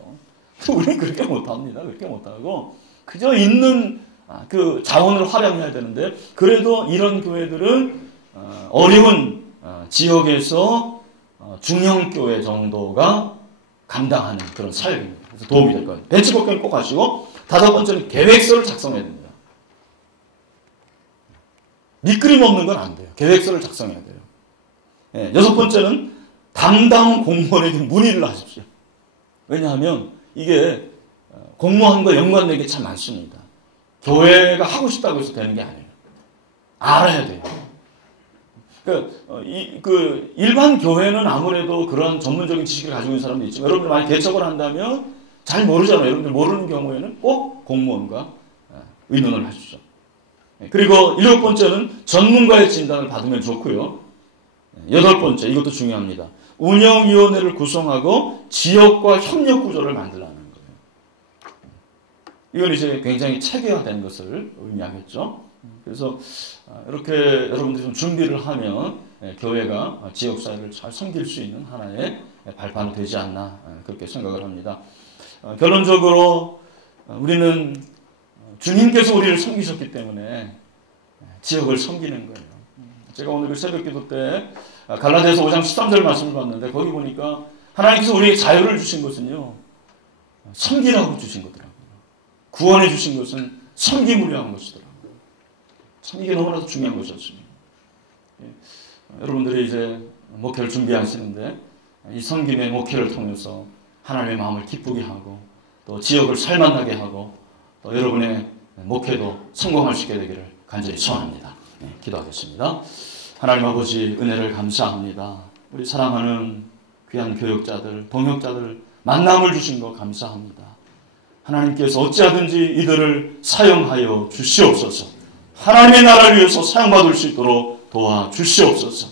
우리는 그렇게 못합니다. 그렇게 못하고 그저 있는 그 자원을 활용해야 되는데, 그래도 이런 교회들은 어려운 지역에서 중형교회 정도가 감당하는 그런 사역입니다. 그래서 도움이 될 거예요. 벤치 복귀는 꼭 하시고, 다섯 번째는 계획서를 작성해야 됩니다. 밑그림 없는 건 안 돼요. 계획서를 작성해야 돼요. 네, 여섯 번째는 담당 공무원에게 문의를 하십시오. 왜냐하면 이게 공무원과 연관된 게 참 많습니다. 교회가 하고 싶다고 해서 되는 게 아니에요. 알아야 돼요. 일반 교회는 아무래도 그런 전문적인 지식을 가지고 있는 사람도 있지만, 여러분들 많이 개척을 한다면 잘 모르잖아요. 여러분들 모르는 경우에는 꼭 공무원과 의논을 하십시오. 그리고 일곱 번째는 전문가의 진단을 받으면 좋고요. 여덟 번째, 이것도 중요합니다. 운영위원회를 구성하고 지역과 협력 구조를 만들라는 거예요. 이건 이제 굉장히 체계화된 것을 의미하겠죠. 그래서 이렇게 여러분들이 좀 준비를 하면 교회가 지역사회를 잘 섬길 수 있는 하나의 발판이 되지 않나, 그렇게 생각을 합니다. 결론적으로 우리는 주님께서 우리를 섬기셨기 때문에 지역을 섬기는 거예요. 제가 오늘 그 새벽기도 때 갈라디아서 5장 13절 말씀을 봤는데, 거기 보니까 하나님께서 우리에게 자유를 주신 것은요, 섬기라고 주신 거더라고요. 구원해 주신 것은 섬김을 위한 것이더라고요. 참 이게 너무나도 중요한 것이었습니다. 여러분들이 이제 목회를 준비하시는데, 이 섬김의 목회를 통해서 하나님의 마음을 기쁘게 하고, 또 지역을 살만나게 하고, 또 여러분의 목회도 성공할 수 있게 되기를 간절히 소원합니다. 기도하겠습니다. 하나님 아버지, 은혜를 감사합니다. 우리 사랑하는 귀한 교역자들, 동역자들 만남을 주신 것 감사합니다. 하나님께서 어찌하든지 이들을 사용하여 주시옵소서. 하나님의 나라를 위해서 사용받을 수 있도록 도와주시옵소서.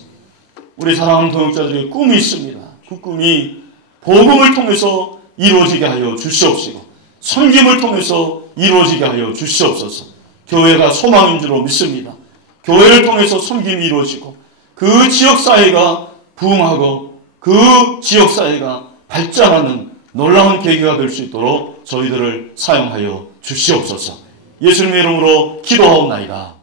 우리 사랑하는 동역자들의 꿈이 있습니다. 그 꿈이 복음을 통해서 이루어지게 하여 주시옵시고, 섬김을 통해서 이루어지게 하여 주시옵소서. 교회가 소망인 줄로 믿습니다. 교회를 통해서 섬김이 이루어지고, 그 지역사회가 부흥하고 그 지역사회가 발전하는 놀라운 계기가 될 수 있도록 저희들을 사용하여 주시옵소서. 예수님의 이름으로 기도하옵나이다.